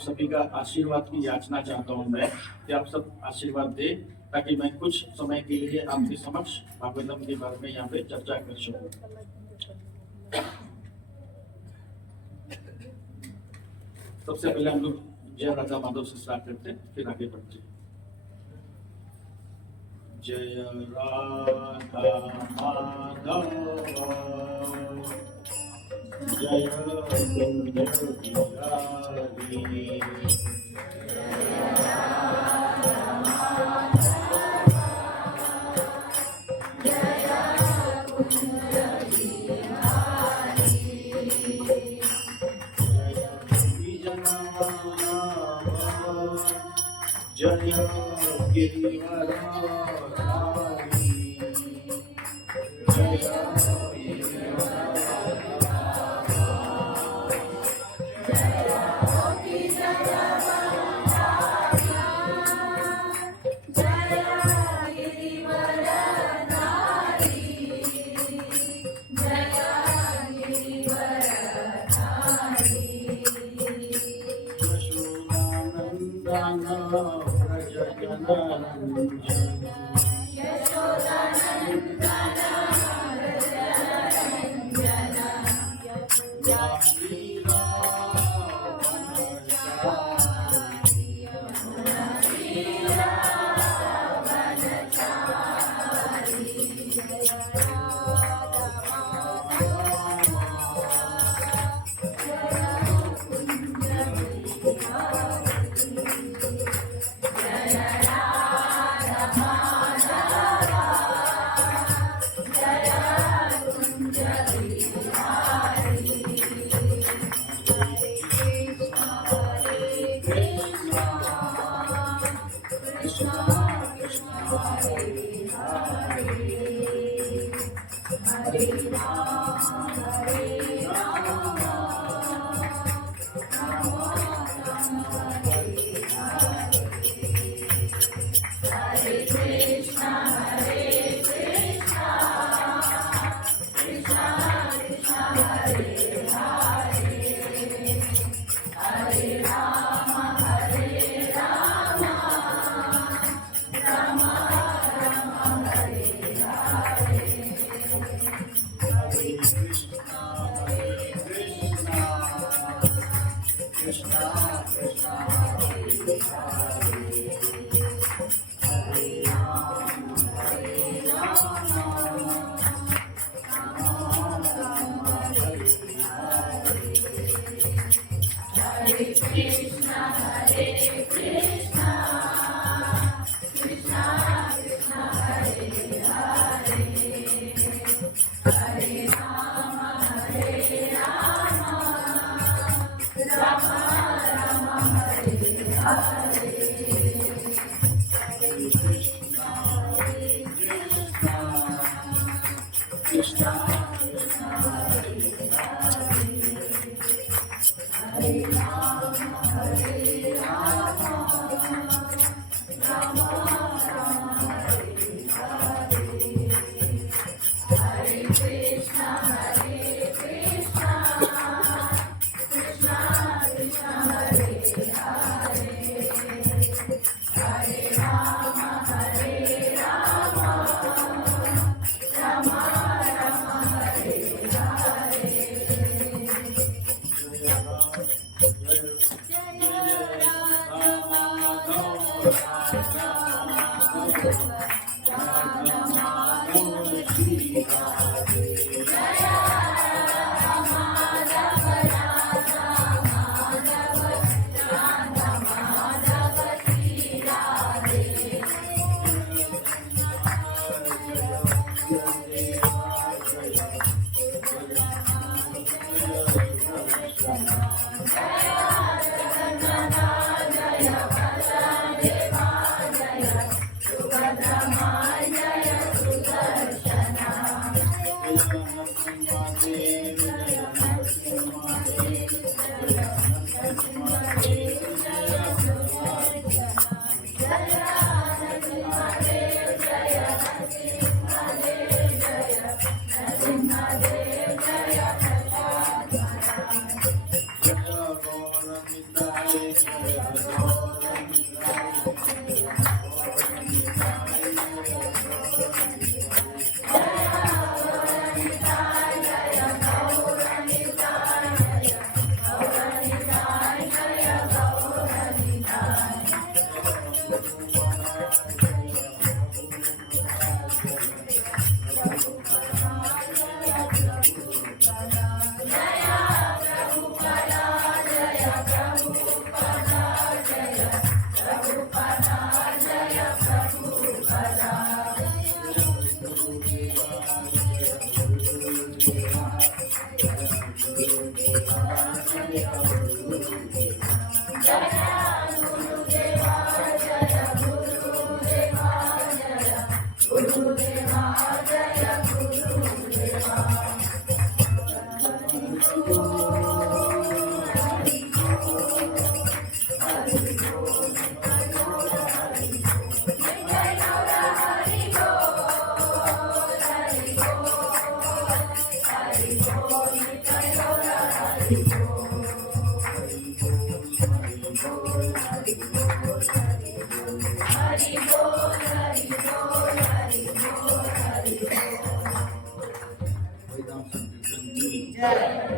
आप सभी का आशीर्वाद की याचना चाहता हूँ मैं कि आप सब आशीर्वाद दें ताकि मैं कुछ समय के लिए आपके समक्ष भागवतम के बारे में यहाँ पे चर्चा कर सकूँ। सबसे पहले हम लोग जय राधा माधव से स्टार्ट करते हैं, फिर आगे बढ़ते हैं। जय राधा माधव जय कुंज बिहारी जय गिरिवराधारी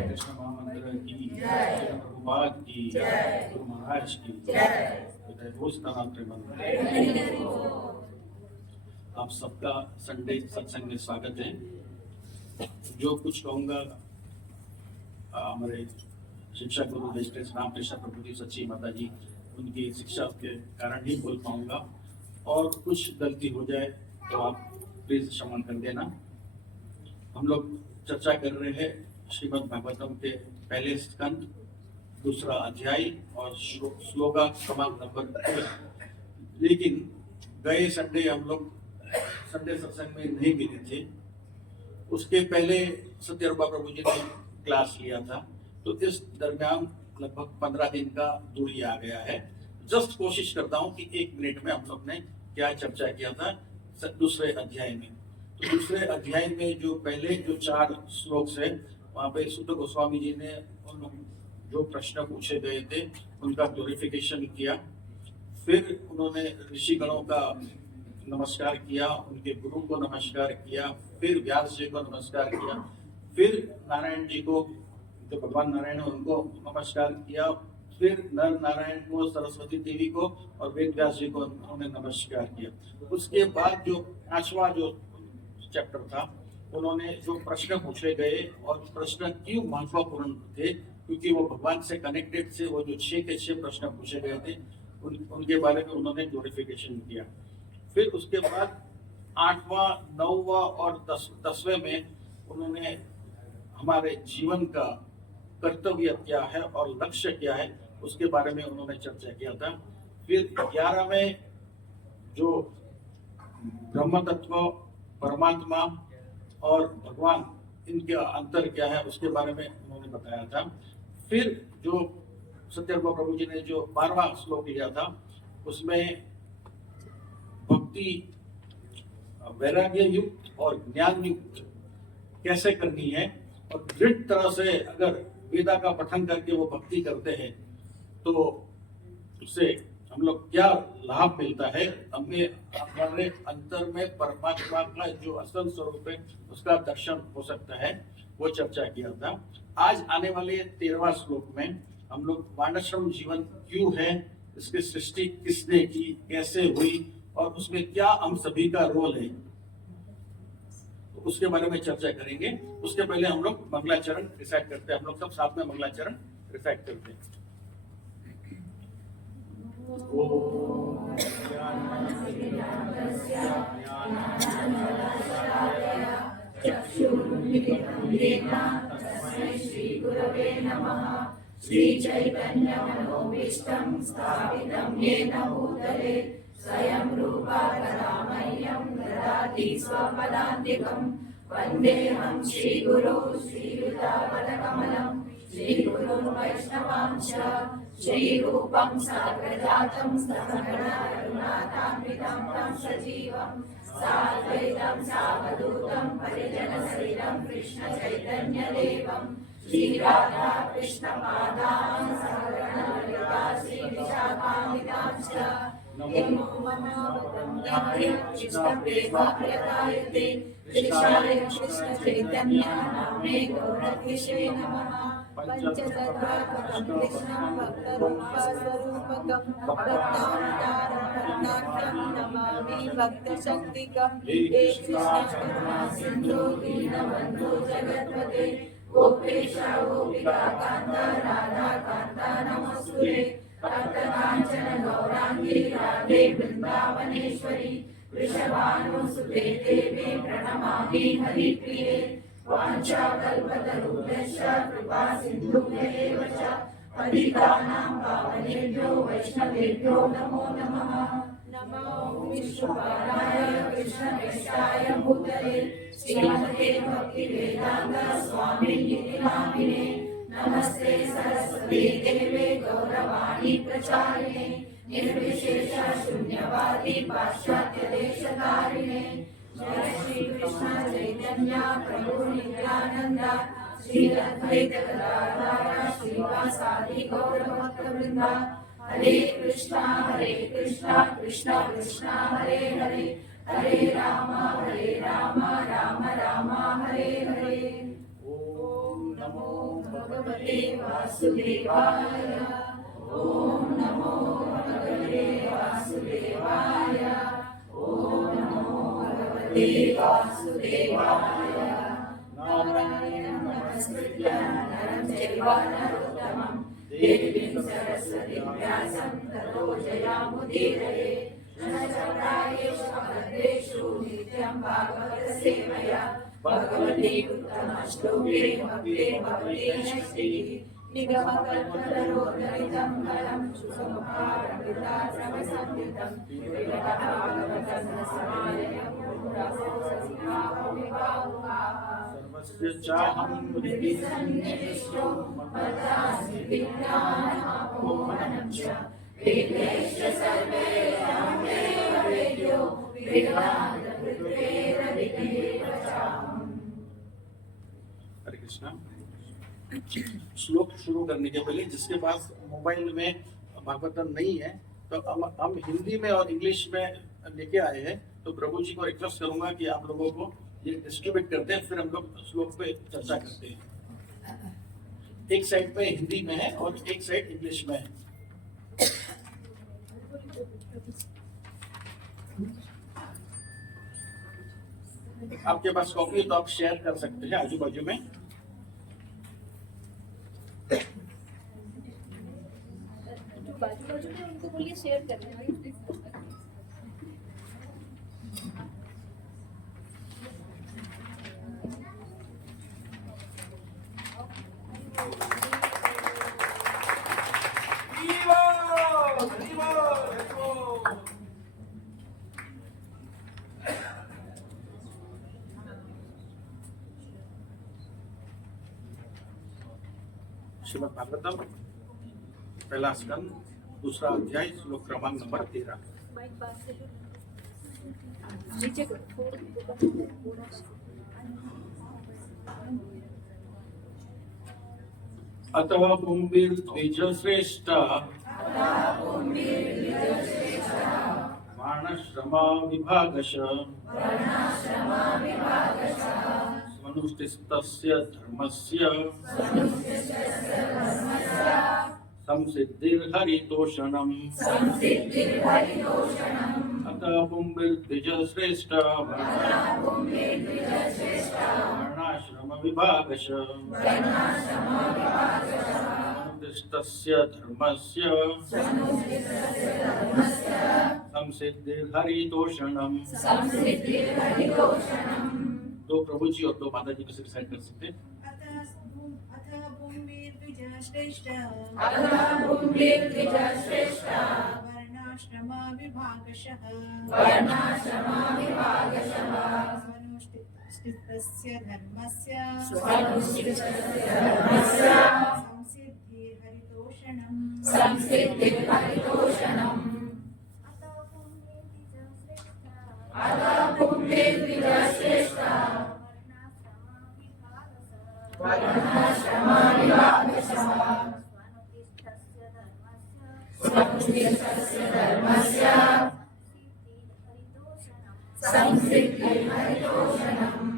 कृष्ण महामंदिर की प्रभुपाद की गुरु महाराज की आप सबका संडे सत्संग में स्वागत है। जो कुछ कहूँगा हमारे शिक्षा गुरु रामकृष्ण प्रभु जी सच्ची माता जी उनकी शिक्षा के कारण ही बोल पाऊंगा, और कुछ गलती हो जाए तो आप प्लीज क्षमा कर देना। हम लोग चर्चा कर रहे हैं श्रीमद् भागवतम के पहले स्कंद दूसरा अध्याय और श्लोका क्रमांक नंबर 2। लेकिन गए संडे हम लोग संडे सत्संग में नहीं मिले थे। उसके पहले सत्यरूपा प्रभु जी ने क्लास लिया था, तो इस दरमियान लगभग 15 दिन का दूरी आ गया है। जस्ट कोशिश करता हूँ कि 1 मिनट में हम लोग ने क्या चर्चा किया था दूसरे अध्याय में। तो दूसरे अध्याय में जो पहले जो 4 श्लोक है वहाँ पे सुत गोस्वामी जी ने जो प्रश्न पूछे गए थे उनका क्लोरिफिकेशन किया। फिर उन्होंने ऋषि गणों का नमस्कार किया, उनके गुरु को नमस्कार किया, फिर व्यास जी को नमस्कार किया, फिर नारायण जी को जो भगवान नारायण है उनको नमस्कार किया, फिर नर नारायण को, सरस्वती देवी को और वेद व्यास जी को उन्होंने नमस्कार किया। उसके बाद जो 5वां जो चैप्टर था उन्होंने जो प्रश्न पूछे गए और प्रश्न क्यों महत्वपूर्ण थे, क्योंकि वो भगवान से कनेक्टेड से वो जो 6 के 6 प्रश्न पूछे गए थे उनके बारे में उन्होंने ग्लोरिफिकेशन किया। फिर उसके बाद 8वां 9वां और 10वें में उन्होंने हमारे जीवन का कर्तव्य क्या है और लक्ष्य क्या है उसके बारे में उन्होंने चर्चा किया था। फिर 11वें जो ब्रह्म तत्व, परमात्मा और भगवान इनके अंतर क्या है उसके बारे में उन्होंने बताया था। फिर जो सत्यरूपा प्रभु जी ने जो 12वां श्लोक लिया था उसमें भक्ति वैराग्य युक्त और ज्ञान युक्त कैसे करनी है, और दृढ़ तरह से अगर वेदा का पठन करके वो भक्ति करते हैं तो उससे हम लोग क्या लाभ मिलता है, हमें हमारे अंतर में परमात्मा का जो असल स्वरूप है उसका दर्शन हो सकता है, वो चर्चा किया था। आज आने वाले 13वां श्लोक में हम लोग वानप्रस्थ जीवन क्यों है, इसकी सृष्टि किसने की, कैसे हुई और उसमें क्या हम सभी का रोल है, तो उसके बारे में चर्चा करेंगे। उसके पहले हम लोग मंगलाचरण रिसाइट करते हैं। हम लोग सब साथ में मंगलाचरण रिसाइट करते हैं। श्री चैतन्य मनोभीष्टं स्थापितं येन भूतले स्वयं रूपा कदा मह्यं ददाति स्वपदान्तिकं। वन्देऽहं श्रीगुरो श्रीयुतापदकमलं श्रीगुरुं वैष्णवांश्च श्रीरूपं साग्रजातं सहगणा करुणातान्वितं तं सजीवं साद्वैतं सावधूतं परिजनसहितं कृष्णचैतन्यदेवं श्रीराधा कृष्णपादान् सहगणा ललिता श्रीविशाखान्वितांश्च नमो ममावतम्याय कृष्णप्रेमाप्रदायते कृष्णाय कृष्णचैतन्य नाम्ने गौरद्विषे नमः पञ्चतत्त्वात्मकं कृष्णं भक्तरूपस्वरूपकं भक्तावतारं भक्ताख्यं नमामि भक्तशक्तिकं हे कृष्ण करुणा सिन्धु दीनबन्धु जगत्पते गोपेश गोपिका कान्त राधा कान्त नमोऽस्तुते तप्तकाञ्चन गौराङ्गी राधे वृन्दावनेश्वरी वृषभानुसुते देवी प्रणमामि हरिप्रिये वाञ्छाकल्पतरुभ्यश्च कृपा सिन्धुभ्येव च पतितानां पावनेभ्यो वैष्णवेभ्यो नमो नमः नमो विष्णुपादाय कृष्णप्रेष्ठाय भूतले श्रीमते भक्तिवेदान्त स्वामिनिधि नामिने नमस्ते सरस्वती देवे गौरवाणी प्रचारिणे निर्विशेष शून्यवादी पाश्चात्य देशतारिणे जय श्री कृष्ण चैतन्य प्रभु नित्यानंद श्री अद्वैत गदाधर श्रीवासादि गौर भक्तवृंद हरे कृष्णा कृष्ण कृष्ण हरे हरे हरे राम राम राम हरे हरे ओम नमो भगवते वासुदेवाय ओम नमो भगवते वासुदेवाय ओम नमो भगवते वासुदेवाय नारायणं नमस्कृत्य नरं चैव नरोत्तमं देवीं सरस्वतीं व्यासं ततो जयामुदीरये नमस्कारेषु भद्रेषु नित्यं भागवत सेवया भगवती उत्तमश्लोके भक्ते भवति नैष्टिकी निगमकल्पतरोर्गलितं फलं सुखमुखारमृताश्रमसंयुतं भागवतं रसमालयं रसो ससीमाविभावुकाः सर्वस्य चाहं विसन्निविष्टो मत्तास्मि विज्ञानमापोहनं च वेदैश्च सर्वैर्यां देव वेद्यो वेदान्तकृत्वेरविधेव चाहम्। हरे कृष्णा। श्लोक शुरू करने के पहले जिसके पास मोबाइल में भागवतम नहीं है तो हम हिंदी में और इंग्लिश में लेके आए हैं, तो प्रभु जी को रिक्वेस्ट करूंगा कि आप लोगों को ये डिस्ट्रीब्यूट करते हैं, फिर हम लोग श्लोक पे चर्चा करते हैं। एक साइड पे हिंदी में है और एक साइड इंग्लिश में है। आपके पास कॉपी है तो आप शेयर कर सकते हैं आजू बाजू में। बाजू बाजू में उनको बोलिए शेयर करने। श्रीमद् भागवतम पहला स्कंद दूसरा अध्याय श्लोक क्रमांक नंबर 13। नीचे करो थोड़ा अतः पुंभिर्द्विजश्रेष्ठ वर्णाश्रमा विभागशः मनुष्यस्तस्य धर्मस्य संसिद्धिर्हरितोषणम् अतः पुंभिर्द्विजश्रेष्ठ वर्णाश्रम विभागशः मनुष्यस्तस्य धर्मस्य संसिद्धिर्हरितोषणम्। दो प्रभु जी और दो माता जी को डिसाइड कर सकते हैं। वर्णाश्रमा विभागशः मनुष्यस्य धर्मस्य संसिद्धिर्हरितोषणम्। समुद्दिष्टस्य धर्मस्य संसिद्धिर्हरितोषणम्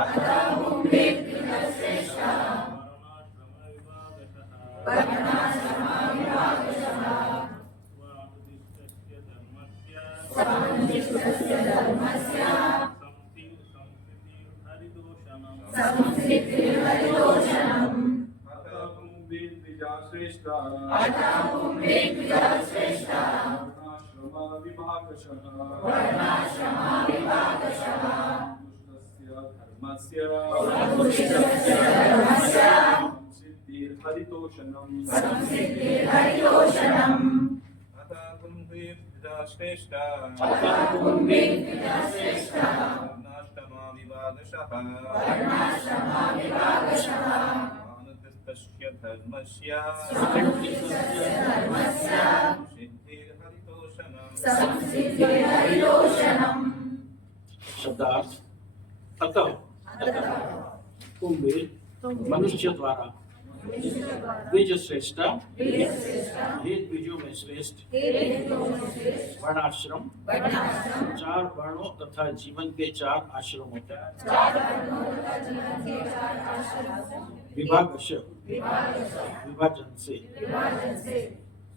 अतः पुंभिर्द्विजश्रेष्ठा वर्णाश्रमविभागशः समुद्दिष्टस्य धर्मस्य संसिद्धिर्हरितोषणम् अतः पुंभिर्द्विजश्रेष्ठा वर्णाश्रमविभागशः धर्मस्य संसिद्धिर्हरितोषणम् अतः पुंभिर्द्विजश्रेष्ठा वर्णाश्रमविभागशः अनुतिष्ठस्य धर्मस्य संसिद्धिर्हरितोषणम् शब्दार्थ अतः कुंभे मनुष्य द्वारा द्विज श्रेष्ठ हे द्विजों में श्रेष्ठ वर्णाश्रम 4 वर्णों तथा जीवन के 4 आश्रम होते हैं विभागश विभाजन से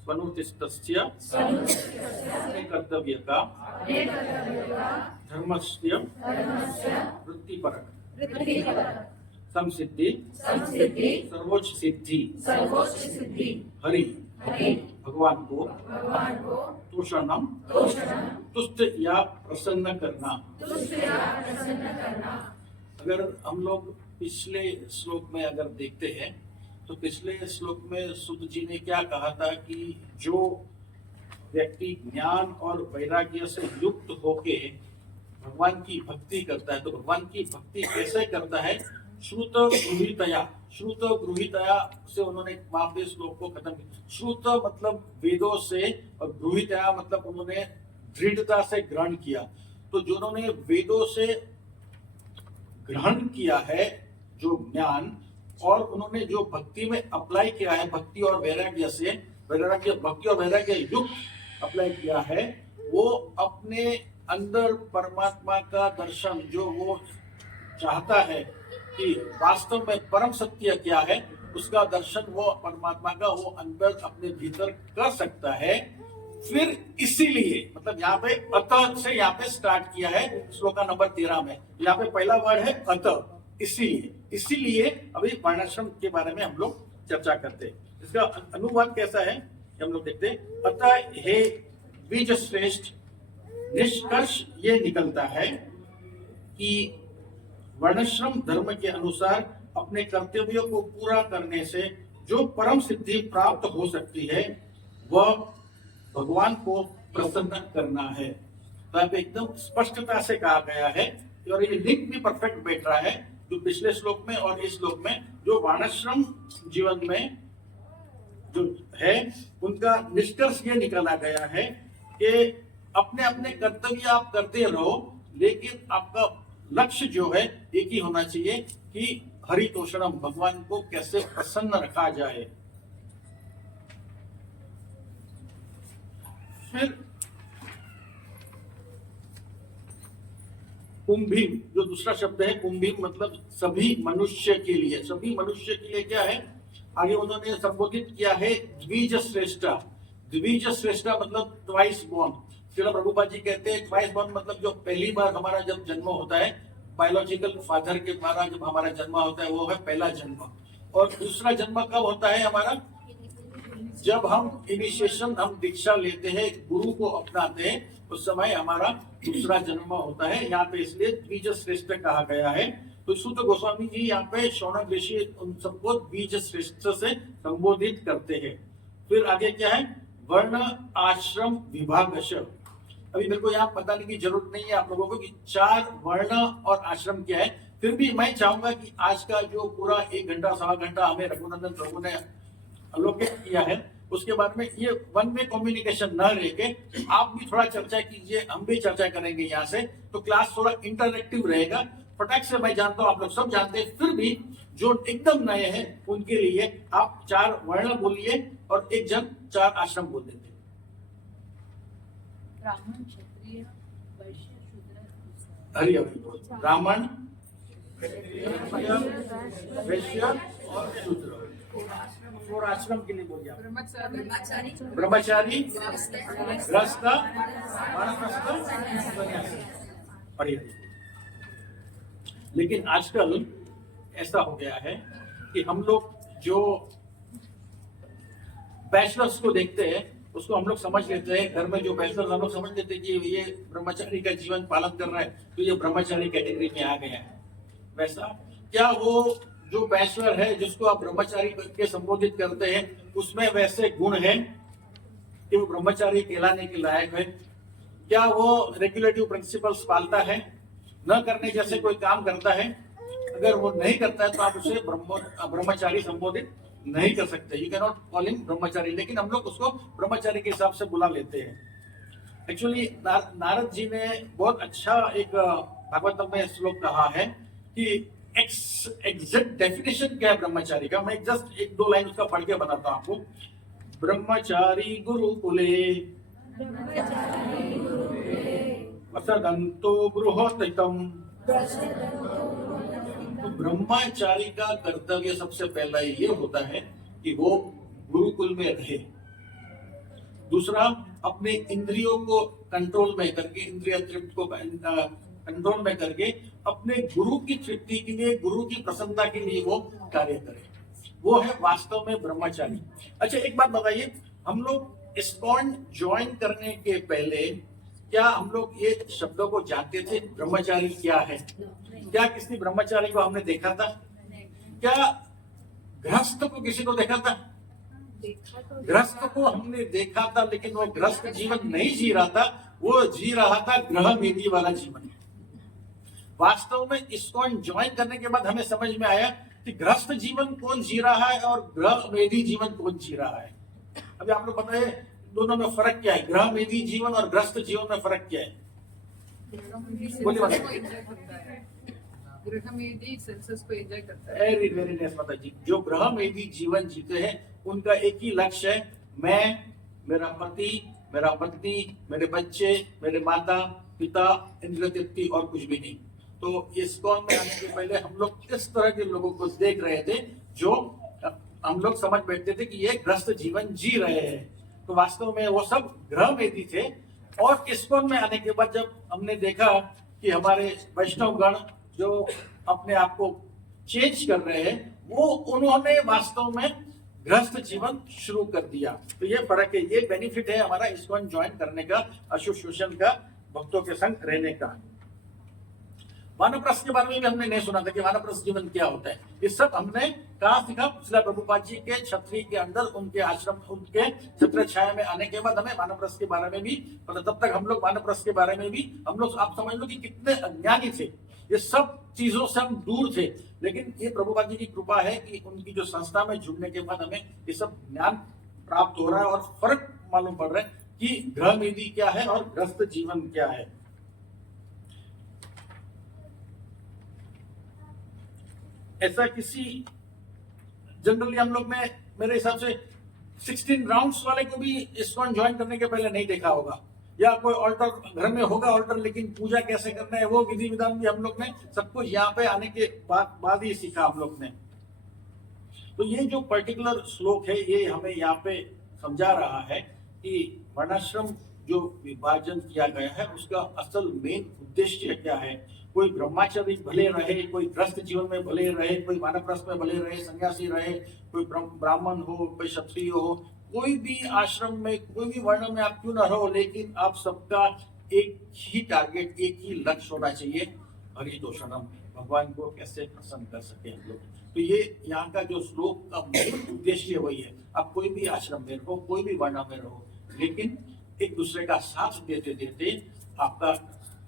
स्वनुतिष्ठस्य अपने कर्तव्य का धर्मस्य वृत्तिपरक संसिद्धि सर्वोच्च सिद्धि हरि भगवान को तोषणम तुष्ट या प्रसन्न करना। अगर हम लोग पिछले श्लोक में अगर देखते हैं तो पिछले श्लोक में सुत जी ने क्या कहा था कि जो व्यक्ति ज्ञान और वैराग्य से युक्त होके भगवान की भक्ति करता है तो भगवान की भक्ति कैसे करता है, श्रुत गृहीतया से उन्होंने वहां पे श्लोक को खत्म किया। श्रुत मतलब वेदों से और गृहीतया मतलब उन्होंने दृढ़ता से ग्रहण किया। तो जो उन्होंने वेदों से ग्रहण किया है जो ज्ञान और उन्होंने जो भक्ति में अप्लाई किया है भक्ति और वैराग्य से भक्ति और वैराग्य युक्त अप्लाई किया है वो अपने अंदर परमात्मा का दर्शन जो वो चाहता है कि वास्तव में परम सत्य क्या है उसका दर्शन वो परमात्मा का वो अंदर अपने भीतर कर सकता है। फिर इसीलिए मतलब यहाँ पे अतः से यहाँ पे स्टार्ट किया है श्लोका नंबर 13 में। यहाँ पे पहला वर्ड है अतः, इसीलिए अभी वर्णाश्रम के बारे में हम लोग चर्चा करते हैं। इसका अनुवाद कैसा है हम लोग देखते हैं। अतः हे द्विज श्रेष्ठ, निष्कर्ष ये निकलता है कि वर्णाश्रम धर्म के अनुसार अपने कर्तव्यों को पूरा करने से जो परम सिद्धि प्राप्त हो सकती है वह भगवान को प्रसन्न करना है। तो यहाँ पे एकदम स्पष्टता से कहा गया है और ये लिंक भी परफेक्ट बैठ रहा है जो पिछले श्लोक में और इस श्लोक में जो वर्णाश्रम जीवन में जो है उनका निष्कर्ष ये निकाला गया है कि अपने अपने कर्तव्य आप करते रहो लेकिन आपका लक्ष्य जो है एक ही होना चाहिए कि हरितोषणम भगवान को कैसे प्रसन्न रखा जाए। फिर कुंभीम जो दूसरा शब्द है कुंभीम मतलब सभी मनुष्य के लिए क्या है आगे उन्होंने संबोधित किया है द्विज श्रेष्ठा मतलब ट्वाइस बॉर्न। श्रील प्रभुपाद जी कहते हैं ट्वाइस बॉर्न मतलब जो पहली बार हमारा जब जन्म होता है बायोलॉजिकल फादर के द्वारा जब हमारा जन्म होता है वो है पहला जन्म। और दूसरा जन्म कब होता है हमारा जब हम इनिशिएशन हम दीक्षा लेते हैं गुरु को अपनाते हैं उस समय हमारा दूसरा जन्म होता है। यहाँ पे इसलिए द्विज श्रेष्ठ कहा गया है। तो सूत गोस्वामी जी यहाँ पे शौनक ऋषि उन सबको द्विज श्रेष्ठ से संबोधित करते हैं। फिर आगे क्या है वर्ण आश्रम विभागश। अभी मेरे को यहाँ बताने की जरूरत नहीं है आप लोगों को कि 4 वर्ण और आश्रम क्या है। फिर भी मैं चाहूंगा कि आज का जो पूरा 1 घंटा सवा घंटा हमें रघुनंदन प्रभु ने अलोकेट किया है उसके बारे में ये वन वे कम्युनिकेशन न रह के आप भी थोड़ा चर्चा कीजिए हम भी चर्चा करेंगे यहाँ से। तो क्लास थोड़ा इंटरएक्टिव रहेगा फटाक से मैं जानता हूं आप लोग सब जानते हैं, फिर भी जो एकदम नए हैं उनके लिए आप 4 वर्ण बोलिए और एक जन 4 आश्रम बोल देते। ब्राह्मण, क्षत्रिय, वैश्य, शूद्र। हरि हरि बोल। ब्राह्मण, वैश्य और शूद्र। 4 आश्रम के लिए बोलिए आप। ब्रह्मचारी, गृहस्थ, वानप्रस्थ, सन्यासी। हरि हरि। लेकिन आजकल ऐसा हो गया है कि हम लोग जो बैचलर्स को देखते हैं उसको हम लोग समझ लेते हैं, घर में जो बैचलर्स हम लोग समझ लेते हैं कि ये ब्रह्मचारी का जीवन पालन कर रहा है तो ये ब्रह्मचारी कैटेगरी में आ गया है। वैसा क्या वो जो बैचलर है जिसको आप ब्रह्मचारी के संबोधित करते हैं उसमें वैसे गुण है कि वो ब्रह्मचारी कहलाने के लायक है? क्या वो रेगुलेटिव प्रिंसिपल्स पालता है? न करने जैसे कोई काम करता है? अगर वो नहीं करता है तो आप उसे ब्रह्मचारी संबोधित नहीं कर सकते। You can not call him ब्रह्मचारी, लेकिन हम लोग उसको ब्रह्मचारी के हिसाब से बुला लेते हैं। एक्चुअली नारद जी ने बहुत अच्छा एक भागवतम में श्लोक कहा है कि एग्जैक्ट डेफिनेशन क्या है ब्रह्मचारी का। मैं जस्ट 1-2 लाइन उसका पढ़ के बताता हूँ आपको। ब्रह्मचारी गुरुकुले वसदन्तो गृहोत्थितम्। तो ब्रह्मचारी का कर्तव्य सबसे पहला ये होता है कि वो गुरुकुल में रहे। दूसरा, अपने इंद्रियों को कंट्रोल में करके, इंद्रिय तृप्ति को कंट्रोल में करके अपने गुरु की तृप्ति के लिए, गुरु की प्रसन्नता के लिए वो कार्य करे। वो है वास्तव में ब्रह्मचारी। अच्छा, एक बात बताइए, हम लोग इस्कॉन ज्वाइन करने के पहले क्या हम लोग ये शब्दों को जानते थे? ब्रह्मचारी क्या है? क्या किसी ब्रह्मचारी को हमने देखा था? क्या गृहस्थ को किसी को देखा था? गृहस्थ को हमने देखा था, लेकिन वो गृहस्थ जीवन नहीं जी रहा था, वो जी रहा था ग्रह मेदी वाला जीवन। वास्तव में इस्कॉन ज्वाइन करने के बाद हमें समझ में आया कि गृहस्थ जीवन कौन जी रहा है और ग्रह मेदी जीवन कौन जी रहा है। अभी आप लोग पता है दोनों में फर्क क्या है? ग्रह मेदी जीवन और गृहस्थ जीवन में फर्क क्या है? गृहमेदी सेंसस को एंजॉय करता है। वेरी वेरी नाइस माता जी। जो ग्रह मेदी जीवन जीते हैं उनका एक ही लक्ष्य है, मैं, मेरा पति, मेरा पत्नी, मेरे बच्चे, मेरे माता पिता, इंद्रिय तृप्ति और कुछ भी नहीं। तो इस्कॉन में आने के पहले हम लोग इस तरह के लोगों को देख रहे थे जो हम लोग समझ बैठते थे कि ये ग्रस्त जीवन जी रहे हैं। तो वास्तव में वो सब ग्रह मेदी थे। और इस्कॉन में आने के बाद जब हमने देखा कि हमारे वैष्णव गण जो अपने आप को चेंज कर रहे हैं, वो उन्होंने वास्तव में गृहस्थ जीवन शुरू कर दिया। तो ये फर्क है, ये बेनिफिट है हमारा इस्कॉन ज्वाइन करने का, एसोसिएशन का, भक्तों के संग रहने का। वानप्रस्थ के बारे में भी हमने नहीं सुना था कि वानप्रस्थ जीवन क्या होता है। ये सब हमने कहाँ सीखा? पिछला प्रभुपाद जी के छत्री के अंदर, उनके आश्रम, उनके छत्र छाया में आने के बाद हमें वानप्रस्थ के बारे में भी पता। तब तक हम लोग वानप्रस्थ के बारे में भी हम लोग, आप समझ लो कि कितने अज्ञानी थे, ये सब चीजों से हम दूर थे। लेकिन ये प्रभुपाद जी की कृपा है कि उनकी जो संस्था में जुड़ने के बाद हमें ये सब ज्ञान प्राप्त हो रहा है और फर्क मालूम पड़ रहा है कि ग्रह मेदी क्या है और ग्रस्त जीवन क्या है। ऐसा किसी जनरली हम लोग ने मेरे हिसाब से 16 राउंड्स वाले को भी इस्कॉन ज्वाइन करने के पहले नहीं देखा होगा। या कोई ऑल्टर घर में होगा ऑल्टर, लेकिन पूजा कैसे करना है वो विधि विधान भी हम लोग ने सब कुछ यहाँ पे आने के बाद ही सीखा हम लोग ने। तो ये जो पर्टिकुलर श्लोक है ये हमें यहाँ पे समझा रहा है कि वर्णाश्रम जो विभाजन किया गया है उसका असल मेन उद्देश्य क्या है। कोई ब्रह्मचारी भले रहे, कोई ग्रस्त जीवन में भले रहे, कोई वानप्रस्थ में भले रहे, सन्यासी रहे, कोई ब्राह्मण हो, कोई क्षत्रिय हो, कोई भी आश्रम में, कोई भी वर्ण में आप क्यों ना रहो, लेकिन आप सबका एक ही टारगेट, एक ही लक्ष्य होना चाहिए, हरितोषणम, भगवान को कैसे प्रसन्न कर सके हम लोग। तो ये यहाँ का जो श्लोक का मूल उद्देश्य वही है। आप कोई भी आश्रम में रहो, कोई भी वर्ण में रहो, लेकिन एक दूसरे का साथ देते देते आपका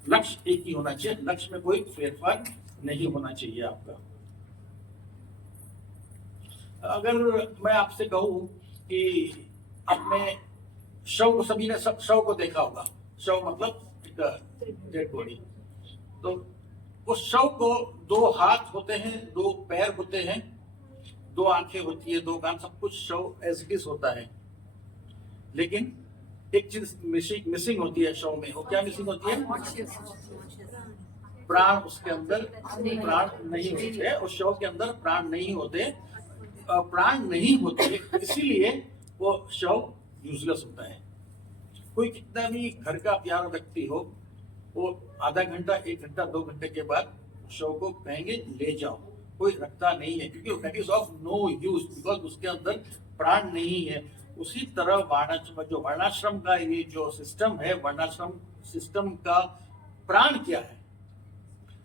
लक्ष्य एक ही होना चाहिए, लक्ष्य में कोई फेरफार नहीं होना चाहिए आपका। अगर मैं आपसे कहूं कि अपने शव, सभी ने शव को देखा होगा, शव मतलब एक डेड बॉडी, तो उस शव को 2 हाथ होते हैं, 2 पैर होते हैं, 2 आंखें होती है, 2 कान, सब कुछ शव एज इट इज होता है। लेकिन एक चीज मिसिंग होती है शव में। वो क्या मिसिंग होती है? प्राण उसके अंदर प्राण नहीं होते, उस शव के अंदर प्राण नहीं होते, प्राण नहीं होते, इसीलिए वो शव यूजलेस होता है। कोई कितना भी घर का प्यारा व्यक्ति हो, वो आधा घंटा, 1 घंटा, 2 घंटे के बाद शव को कहेंगे ले जाओ, कोई रखता नहीं है, क्योंकि that is of no use, because उसके अंदर प्राण नहीं है। उसी तरह वर्णाश्रम का ये जो सिस्टम है, वर्णाश्रम सिस्टम का प्राण क्या है?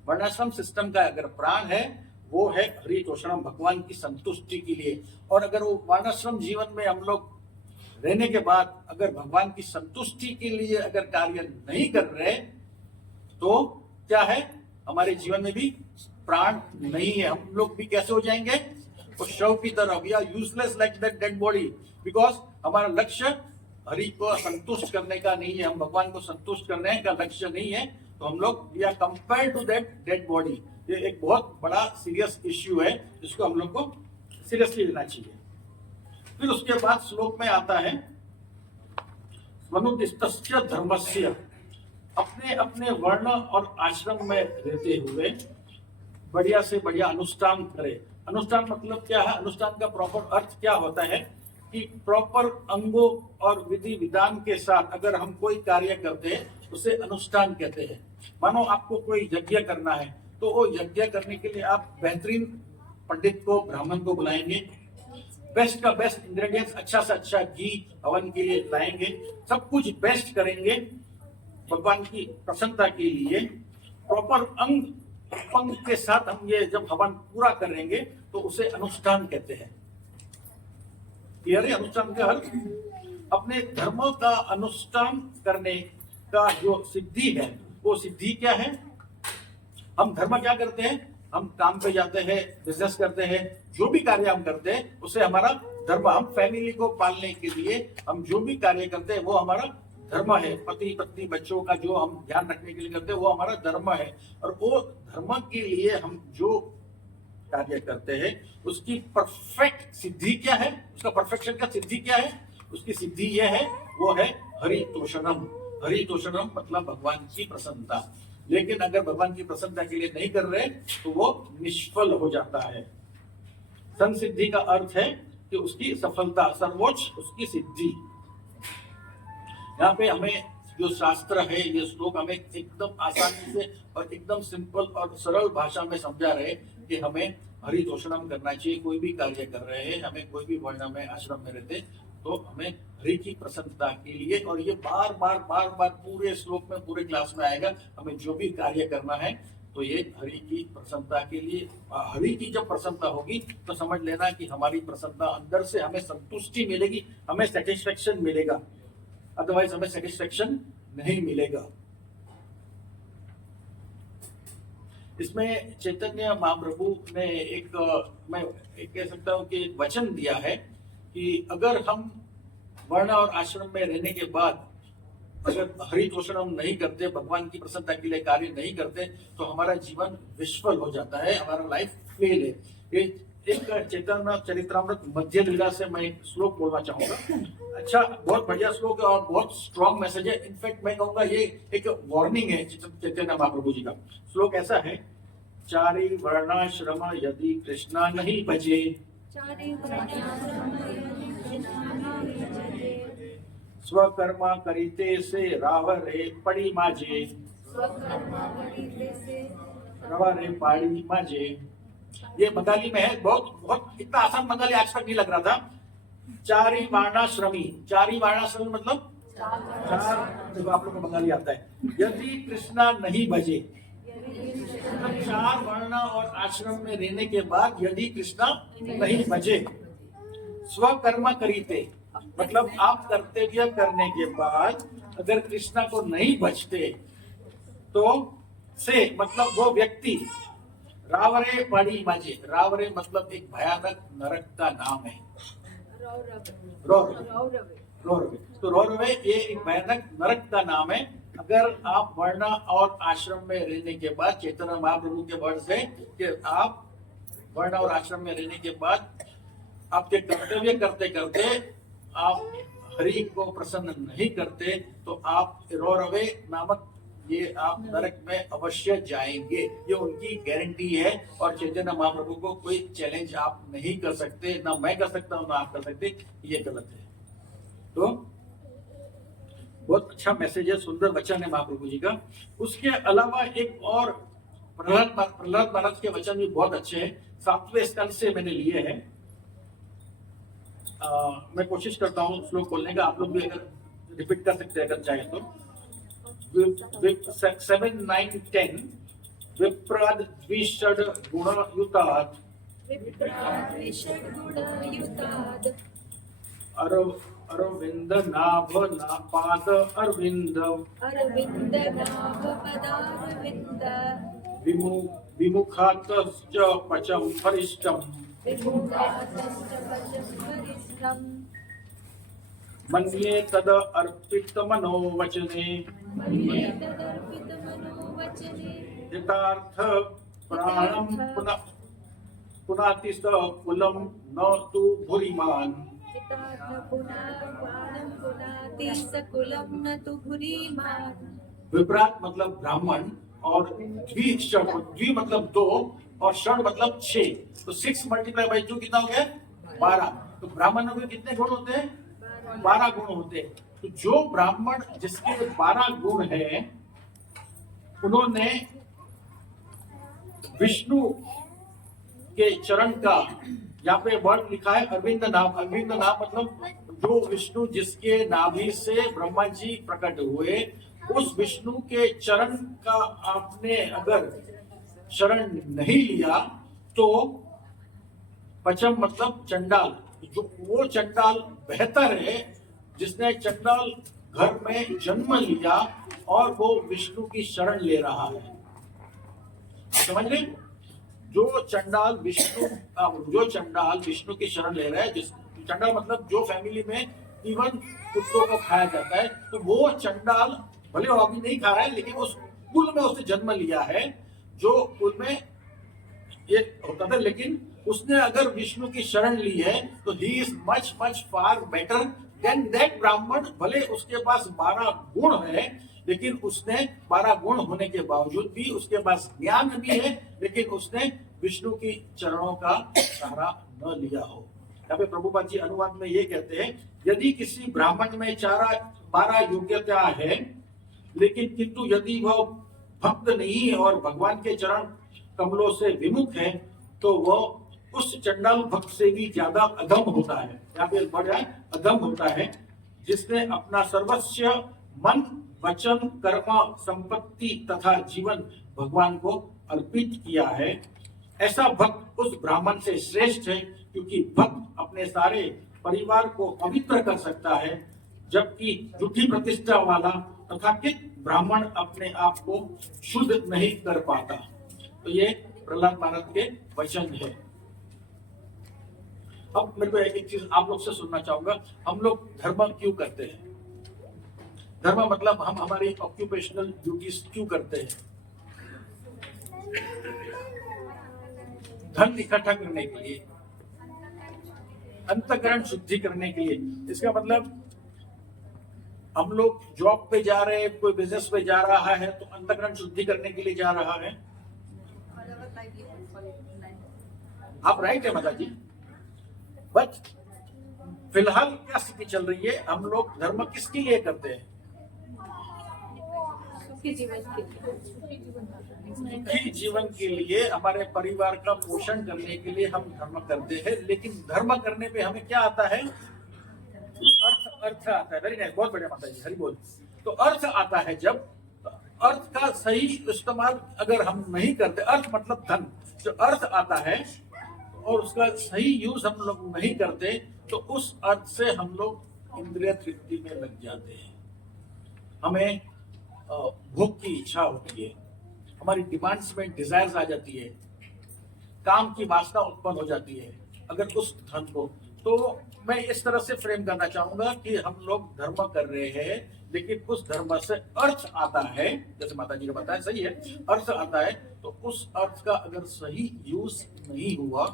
वर्णाश्रम सिस्टम का अगर प्राण है, वो है हरितोषणम, भगवान की संतुष्टि के लिए। और अगर वो वर्णाश्रम जीवन में हम लोग रहने के बाद अगर भगवान की संतुष्टि के लिए अगर कार्य नहीं कर रहे, तो क्या है? हमारे जीवन में भी प्राण नहीं है। हम लोग भी कैसे हो जाएंगे? उस शव की तरह। We are useless like that dead body, because हमारा लक्ष्य हरि को संतुष्ट करने का नहीं है, हम भगवान को संतुष्ट करने का लक्ष्य नहीं है। तो हम लोग we are compare to that dead body. ये एक बहुत बड़ा सीरियस इश्यू है, जिसको हम लोग को सीरियसली लेना चाहिए। फिर उसके बाद श्लोक में आता है मनुदिष्टस्य धर्मस्य, अपने अपने वर्ण और आश्रम में रहते हुए बढ़िया से बढ़िया अनुष्ठान करे। अनुष्ठान मतलब क्या है? अनुष्ठान का प्रॉपर अर्थ क्या होता है कि प्रॉपर अंगों और विधि विधान के साथ अगर हम कोई कार्य करते हैं, उसे अनुष्ठान कहते हैं। मानो आपको कोई यज्ञ करना है, तो वो यज्ञ करने के लिए आप बेहतरीन पंडित को, ब्राह्मण को बुलाएंगे, बेस्ट का बेस्ट इंग्रेडिएंट्स, अच्छा से अच्छा घी हवन के लिए लाएंगे, सब कुछ बेस्ट करेंगे भगवान की प्रसन्नता के लिए। प्रॉपर अंग पंग के साथ हम ये जब हवन पूरा करेंगे, तो उसे अनुष्ठान कहते हैं। क्लियर है? अनुष्ठान का अर्थ अपने धर्मों का अनुष्ठान करने का जो सिद्धि है, वो सिद्धि क्या है? हम धर्म क्या करते हैं? हम काम पे जाते हैं, बिजनेस करते हैं, जो भी कार्य हम करते हैं उसे हमारा धर्म। हम फैमिली को पालने के लिए हम जो भी कार्य करते हैं वो हमारा धर्म है। पति पत्नी बच्चों का जो हम ध्यान रखने के लिए करते हैं वो हमारा धर्म है। और वो धर्म के लिए हम जो कार्य करते हैं उसकी परफेक्ट सिद्धि क्या है? उसका परफेक्शन का सिद्धि क्या है? उसकी सिद्धि यह है, वो है हरितोषणम। हरितोषणम मतलब भगवान की प्रसन्नता। लेकिन अगर भगवान की प्रसन्नता के लिए नहीं कर रहे, तो वो निष्फल हो जाता है। संसिद्धि का अर्थ है कि उसकी सफलता, सर्वोच्च उसकी सिद्धि। यहाँ पे हमें जो शास्त्र है, ये श्लोक हमें एकदम आसानी से और एकदम सिंपल और सरल भाषा में समझा रहे कि हमें हरितोषणम करना चाहिए। कोई भी कार्य कर रहे हैं, हमें कोई भी वर्ण में आश्रम में रहते, तो हमें हरि की प्रसन्नता के लिए, और ये बार बार पूरे श्लोक में, पूरे क्लास में आएगा, हमें जो भी कार्य करना है तो ये हरि की प्रसन्नता के लिए। हरि की जब प्रसन्नता होगी तो समझ लेना कि हमारी प्रसन्नता, अंदर से हमें संतुष्टि मिलेगी, हमें सेटिस्फेक्शन मिलेगा, अदरवाइज हमें सेटिस्फेक्शन नहीं मिलेगा। इसमें चैतन्य महाप्रभु ने मैं कह सकता हूँ कि एक वचन दिया है कि अगर हम वर्ण और आश्रम में रहने के बाद अगर हरितोषणम नहीं करते, भगवान की प्रसन्नता के लिए कार्य नहीं करते, तो हमारा जीवन विफल हो जाता है, हमारा लाइफ फेल है। ये एक चैतन्य चरित्रामृत मध्य लीला से मैं एक श्लोक बोलना चाहूंगा। अच्छा, बहुत बढ़िया श्लोक है और बहुत स्ट्रॉन्ग मैसेज है। इनफैक्ट मैं कहूंगा ये एक वार्निंग है चैतन्य महाप्रभु जी का। श्लोक ऐसा है, चारि वर्णाश्रम यदि कृष्णा नहीं बचे, स्वकर्मा करीते से रावरे पड़ी माजे, रावरे पाड़ी माजे। ये बंगाली में है, बहुत इतना आसान बंगाली आज तक नहीं लग रहा था। चारि वर्णाश्रमी, चारि वर्णाश्रमी मतलब चार, देखो आप लोग को बंगाली आता है। यदि कृष्णा नहीं बजे, मतलब 4 वर्ण और आश्रम में रहने के बाद यदि कृष्णा नहीं बजे, स्वकर्मा करीते मतलब आप कर्तव्य करने के बाद अगर कृष्णा को नहीं बचते, तो से मतलब वो व्यक्ति रावरे पड़ी माजे। रावरे मतलब एक भयानक नरक का नाम है। रौरवे, तो रौरवे ये एक भयानक नरक का नाम है। अगर आप वर्ण और आश्रम में रहने के बाद, चैतन्य महाप्रभु के वर्ड से कि आप वर्ण और आश्रम में रहने के बाद आपके कर्तव्य करते करते आप हरि को प्रसन्न नहीं करते तो आप रोरवे नामक ये आप नरक में अवश्य जाएंगे। ये उनकी गारंटी है और चैतन्य महाप्रभु को कोई चैलेंज आप नहीं कर सकते, ना मैं कर सकता हूं ना आप कर सकते, ये गलत है। तो बहुत अच्छा मैसेज है, सुंदर वचन है महाप्रभु जी का। उसके अलावा एक और प्रहलाद महाराज के वचन भी बहुत अच्छे हैं, 7वें स्कंद से मैंने लिए हैं। मैं कोशिश करता हूँ श्लोक बोलने का, आप लोग भी अगर रिपीट कर सकते हैं अगर चाहे तो। 7, 9, 10 विप्राद द्विषड गुणयुतात् अरविंद नाभ पाद अरविंद विमुखातश्च पचम परिष्टम मन्ये तद अर्पित मनोवचने यथार्थ प्राणम पुनाति स कुलम न तु भूरिमान। विप्रात मतलब ब्राह्मण और द्वि मतलब 2 और षड मतलब 6, तो 6 मल्टीप्लाई बाई 2 कितना हो गया 12। तो ब्राह्मणों के कितने गुण होते हैं 12 गुण होते हैं। तो जो ब्राह्मण जिसके 12 गुण है उन्होंने विष्णु के चरण का, यहाँ पे वर्ड लिखा है अरविंद नाभ। अरविंद नाभ मतलब जो विष्णु जिसके नाभि से ब्रह्मा जी प्रकट हुए, उस विष्णु के चरण का आपने अगर शरण नहीं लिया तो पचम मतलब चंडाल, जो वो चंडाल बेहतर है जिसने चंडाल घर में जन्म लिया और वो विष्णु की शरण ले रहा है। समझ गए? जो चंडाल विष्णु की शरण ले रहा है, जिस चंडाल मतलब जो फैमिली में इवन कुत्तों को खाया जाता है, तो वो चंडाल भले वो अभी नहीं खा रहा है लेकिन उस कुल में उसने जन्म लिया है, जो कुल में ये होता था। लेकिन उसने अगर विष्णु की शरण ली है तो he is much much far better than that ब्राह्मण। भले उसके पास 12 गुण है लेकिन उसने 12 गुण होने के बावजूद भी उसके पास ज्ञान भी है, लेकिन उसने विष्णु की चरणों का सहारा न लिया हो। यहाँ पे प्रभुपाद जी अनुवाद में ये कहते हैं, यदि किसी ब्राह्मण में 12 योग्यता है लेकिन किंतु यदि वह भक्त नहीं है और भगवान के चरण कमलों से विमुख है तो वह उस चंडाल भक्त से भी ज्यादा अधम होता है। यहाँ पे बढ़ जाए अधम होता है, जिसने अपना सर्वस्व मन वचन कर्म संपत्ति तथा जीवन भगवान को अर्पित किया है। ऐसा भक्त उस ब्राह्मण से श्रेष्ठ है, क्योंकि भक्त अपने सारे परिवार को पवित्र कर सकता है, जबकि झूठी प्रतिष्ठा वाला तथाकथित ब्राह्मण अपने आप को शुद्ध नहीं कर पाता। तो ये प्रहलाद महाराज के वचन है। अब मेरे को एक चीज आप लोग से सुनना चाहूंगा, हम लोग धर्म क्यों करते हैं? धर्म मतलब हम हमारी ऑक्यूपेशनल ड्यूटीज क्यों करते हैं? धन इकट्ठा करने के लिए, अंतःकरण शुद्धि करने के लिए। इसका मतलब हम लोग जॉब पे जा रहे हैं, कोई बिजनेस पे जा रहा है तो अंतःकरण शुद्धि करने के लिए जा रहा है। आप राइट है माता जी, बट फिलहाल क्या स्थिति चल रही है? हम लोग धर्म किसके लिए करते हैं? सुखी जीवन के लिए, हमारे परिवार का पोषण करने के लिए हम धर्म करते हैं। लेकिन धर्म करने पे हमें क्या आता है? अर्थ आता है। वेरी नाइस, बहुत बढ़िया माता जी, हरि बोल। तो अर्थ आता है, जब अर्थ का सही इस्तेमाल अगर हम नहीं करते, अर्थ मतलब धन, जो अर्थ आता है और उसका सही यूज हम लोग नहीं करते तो उस अर्थ से हम लोग इंद्रिय तृप्ति में लग जाते हैं। हमें भूख की इच्छा होती है, हमारी डिमांड्स में डिजायर्स आ जाती है, काम की वासना उत्पन्न हो जाती है। अगर उस धन को तो मैं इस तरह से फ्रेम करना चाहूंगा कि हम लोग धर्म कर रहे हैं, लेकिन उस धर्म से अर्थ आता है, जैसे माता जी ने बताया सही है, अर्थ आता है, तो उस अर्थ का अगर सही यूज नहीं हुआ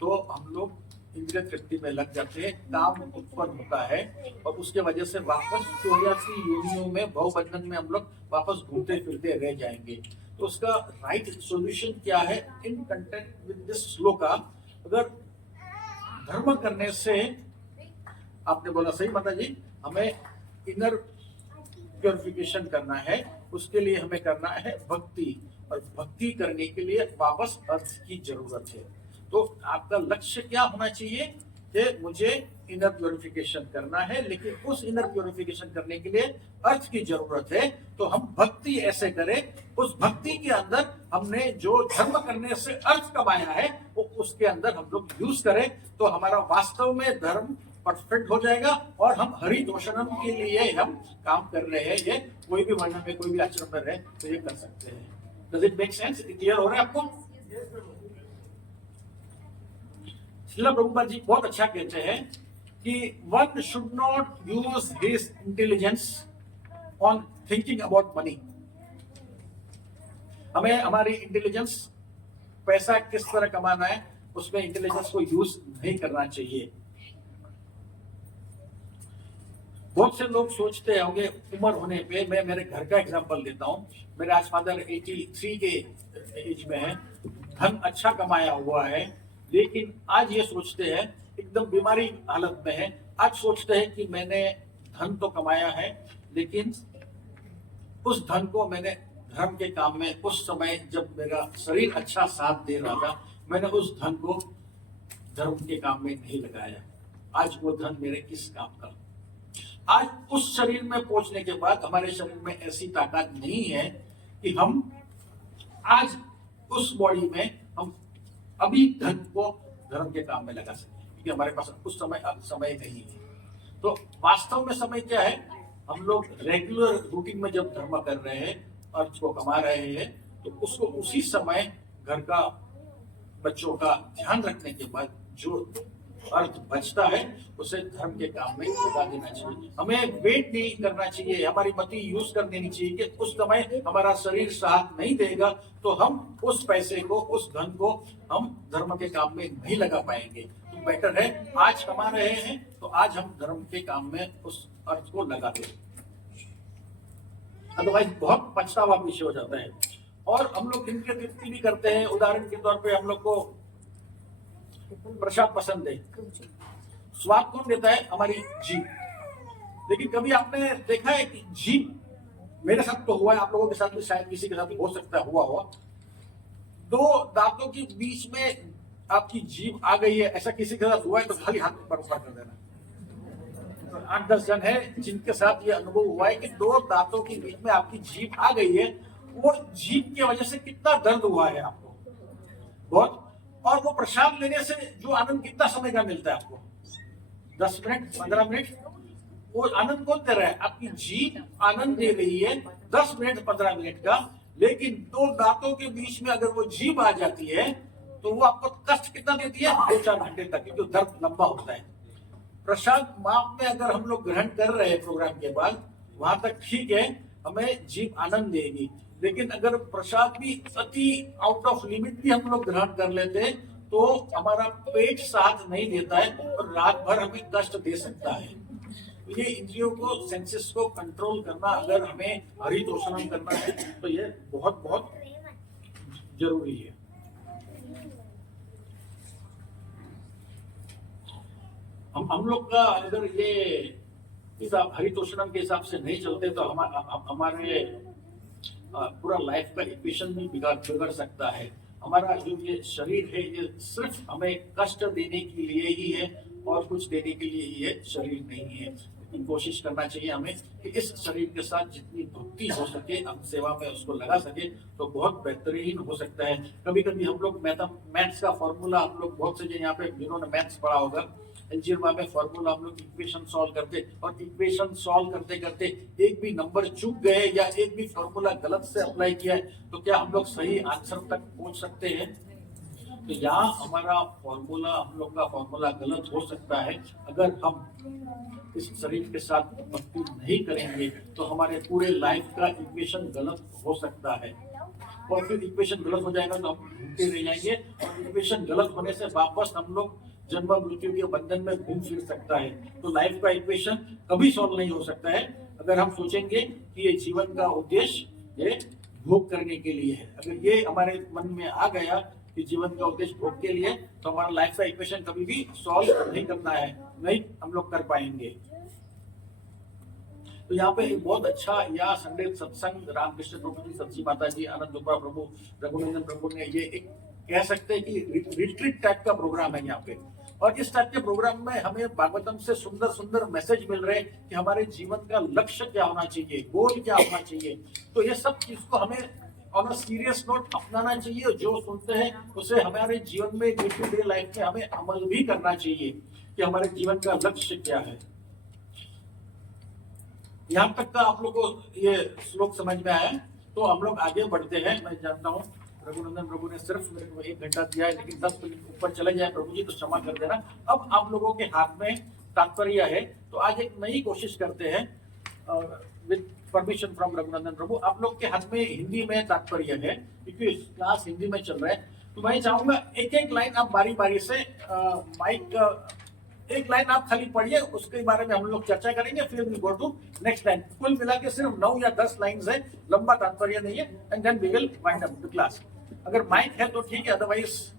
तो हम लोग इंद्रिय तृप्ति में लग जाते हैं, काम उत्पन्न होता है और उसके वजह से वापस 84 योनियों में भवबंधन में हम लोग वापस घूमते फिरते रह जाएंगे। तो उसका राइट सॉल्यूशन क्या है? इन कंटेंट विद दिस श्लोका, अगर धर्म करने से, आपने बोला सही माता जी, हमें इनर प्योरिफिकेशन करना है, उसके लिए हमें करना है भक्ति, और भक्ति करने के लिए वापस अर्थ की जरूरत है। तो आपका लक्ष्य क्या होना चाहिए कि मुझे इनर प्योरिफिकेशन करना है, लेकिन उस इनर प्योरिफिकेशन करने के लिए अर्थ की जरूरत है। तो हम भक्ति ऐसे करें, उस भक्ति के अंदर हमने जो धर्म करने से अर्थ कमाया है वो उसके अंदर हम लोग यूज करें, तो हमारा वास्तव में धर्म परफेक्ट हो जाएगा और हम हरितोषणम के लिए हम काम कर रहे हैं। ये कोई भी वर्ण में, कोई भी आश्रम में रहे तो ये कर सकते हैं। Does it make sense? Clear हो रहा है आपको? श्रील प्रभुपाद जी बहुत अच्छा कहते हैं कि one should not use his intelligence on thinking about money. हमें हमारी इंटेलिजेंस, पैसा किस तरह कमाना है, उसमें इंटेलिजेंस को यूज नहीं करना चाहिए। बहुत से लोग सोचते होंगे उम्र होने पे, मैं मेरे घर का एग्जांपल देता हूँ, मेरे आज फादर 83 के एज में है, धन अच्छा कमाया हुआ है, लेकिन आज ये सोचते हैं, एकदम बीमारी हालत में है, आज सोचते हैं कि मैंने धन तो कमाया है, लेकिन उस धन को मैंने धर्म के काम में, उस समय जब मेरा शरीर अच्छा साथ दे रहा था, मैंने उस धन को धर्म के काम में नहीं लगाया। आज वो धन मेरे किस काम का? आज उस शरीर में पहुंचने के बाद हमारे शरीर में ऐसी ताकत नहीं है कि हम आज उस बॉडी में हम अभी धन को धर्म के काम में लगा सकें, क्योंकि हमारे पास उस समय नहीं है। तो वास्तव में समय क्या है? हम लोग रेगुलर रूटीन में जब धर्म कर रहे हैं, अर्थ को कमा रहे हैं, तो उसको उसी समय घर का, बच्चों का ध्यान रखने के बाद जो अर्थ बचता है उसे धर्म के काम में लगा देना चाहिए। हमें वेट नहीं करना चाहिए, हमारी मति यूज कर देनी चाहिए कि उस समय हमारा शरीर साथ नहीं देगा तो हम उस पैसे को, उस धन को हम धर्म के काम में नहीं लगा पाएंगे। तो बेटर है आज कमा रहे हैं तो आज हम धर्म के काम में उस अर्थ को लगा दें, अदरवाइज बहुत पछतावा विषय हो जाता है। और हम लोग इनके तृप्ति भी करते हैं। उदाहरण के तौर पे हम लोग को प्रसाद पसंद है, स्वाद कौन देता है? हमारी जीभ। लेकिन कभी आपने देखा है कि जीभ, मेरे साथ तो हुआ है, आप लोगों के साथ भी शायद किसी के साथ भी हो सकता है हुआ, दो दांतों के बीच में आपकी जीभ आ गई है, ऐसा किसी के साथ हुआ है तो खाली हाथ पर ऊपर कर देना। 8-10 जन है जिनके साथ ये अनुभव हुआ है कि दो दांतों के बीच में आपकी जीभ आ गई है। वो जीभ की वजह से कितना दर्द हुआ है आपको, बहुत। और वो प्रसाद लेने से जो आनंद कितना समय का मिलता है आपको? 10 मिनट, 15 मिनट। वो आनंद कौन दे रहा है? आपकी जीभ आनंद दे रही है 10 मिनट 15 मिनट का। लेकिन दो दांतों के बीच में अगर वो जीभ आ जाती है तो वो आपको कष्ट कितना देती है? 2-4 घंटे तक, क्योंकि दर्द लंबा होता है। प्रसाद माप में अगर हम लोग ग्रहण कर रहे हैं प्रोग्राम के बाद, वहां तक ठीक है, हमें जीभ आनंद देगी। लेकिन अगर प्रसाद भी अति आउट ऑफ लिमिट भी हम लोग ग्रहण कर लेते हैं तो हमारा पेट साथ नहीं देता है और रात भर हमें कष्ट दे सकता है। ये इंद्रियों को, सेंसेस को कंट्रोल करना, अगर हमें हरितोषणम करना है तो ये बहुत बहुत जरूरी है। हम लोग का अगर ये इस हरितोषणम के हिसाब से नहीं चलते तो हमारे पूरा लाइफ का इक्वेशन भी बिगड़ सकता है। हमारा जो ये शरीर है ये सिर्फ हमें कष्ट देने के लिए ही है और कुछ देने के लिए ये शरीर नहीं है। लेकिन कोशिश करना चाहिए हमें कि इस शरीर के साथ जितनी भक्ति हो सके, हम सेवा में उसको लगा सके तो बहुत बेहतरीन हो सकता है। कभी कभी हम लोग मैथ्स का फॉर्मूला, हम लोग बहुत से यहाँ पे जिन्होंने मैथ्स पढ़ा होगा, अलजेब्रा में फॉर्मूला हम लोग इक्वेशन सॉल्व करते, और इक्वेशन सॉल्व करते करते एक भी नंबर चूक गए या एक भी फॉर्मूला गलत से अप्लाई किया है तो क्या हम लोग सही आंसर तक पहुंच सकते हैं? तो यहाँ हमारा फॉर्मूला, हम लोग का फॉर्मूला गलत हो सकता है। अगर हम इस शरीर के साथ भक्ति नहीं करेंगे तो हमारे पूरे लाइफ का इक्वेशन गलत हो सकता है, और फिर इक्वेशन गलत हो जाएगा तो हम घूमते रह जाएंगे, और इक्वेशन गलत होने से वापस हम लोग जन्म मृत्यु के बंधन में घूम फिर सकता है। तो लाइफ का इक्वेशन कभी सॉल्व नहीं हो सकता है अगर हम सोचेंगे कि ये जीवन का उद्देश्य ये भोग करने के लिए है। अगर ये हमारे मन में आ गया कि जीवन का उद्देश्य भोग के लिए, तो हमारा लाइफ का इक्वेशन कभी भी सॉल्व नहीं करना है, नहीं हम लोग कर पाएंगे। तो यहाँ पे एक बहुत अच्छा या संडे सत्संग रामकृष्ण प्रभु जी, सच्ची माता जी, आनंद गोपाल प्रभु, रघुनंदन प्रभु ने ये एक कह सकते हैं कि रिट्रीट टाइप का प्रोग्राम है यहाँ पे, और इस टाइप के प्रोग्राम में हमें भागवतम से सुंदर सुंदर मैसेज मिल रहे हैं कि हमारे जीवन का लक्ष्य क्या होना चाहिए, गोल क्या होना चाहिए। तो ये सब चीज को हमें ऑन अ सीरियस नोट अपनाना चाहिए, जो सुनते हैं उसे हमारे जीवन में डे टू डे लाइफ में हमें अमल भी करना चाहिए कि हमारे जीवन का लक्ष्य क्या है। यहाँ तक का आप लोग को ये श्लोक समझ में आया, तो हम लोग आगे बढ़ते हैं। मैं जानता हूँ रघुनंदन प्रभु ने सिर्फ मेरे को 1 घंटा दिया है, लेकिन 10 मिनट ऊपर चले जाए प्रभु जी तो क्षमा कर देना। अब आप लोगों के हाथ में तात्पर्य है, तो आज एक नई कोशिश करते हैं विद परमिशन फ्रॉम रघुनंदन प्रभु। आप लोग के हाथ में हिंदी में तात्पर्य है, क्योंकि क्लास हिंदी में चल रहा है, तो मैं चाहूंगा एक एक लाइन आप बारी बारी से माइक एक लाइन आप खाली पढ़िए, उसके बारे में हम लोग चर्चा करेंगे, फिर we go to next line. कुल मिला के सिर्फ 9 या 10 लाइन्स है, लंबा तात्पर्य नहीं है, and then we will wind up the class. अगर माइक है तो ठीक है, अदरवाइज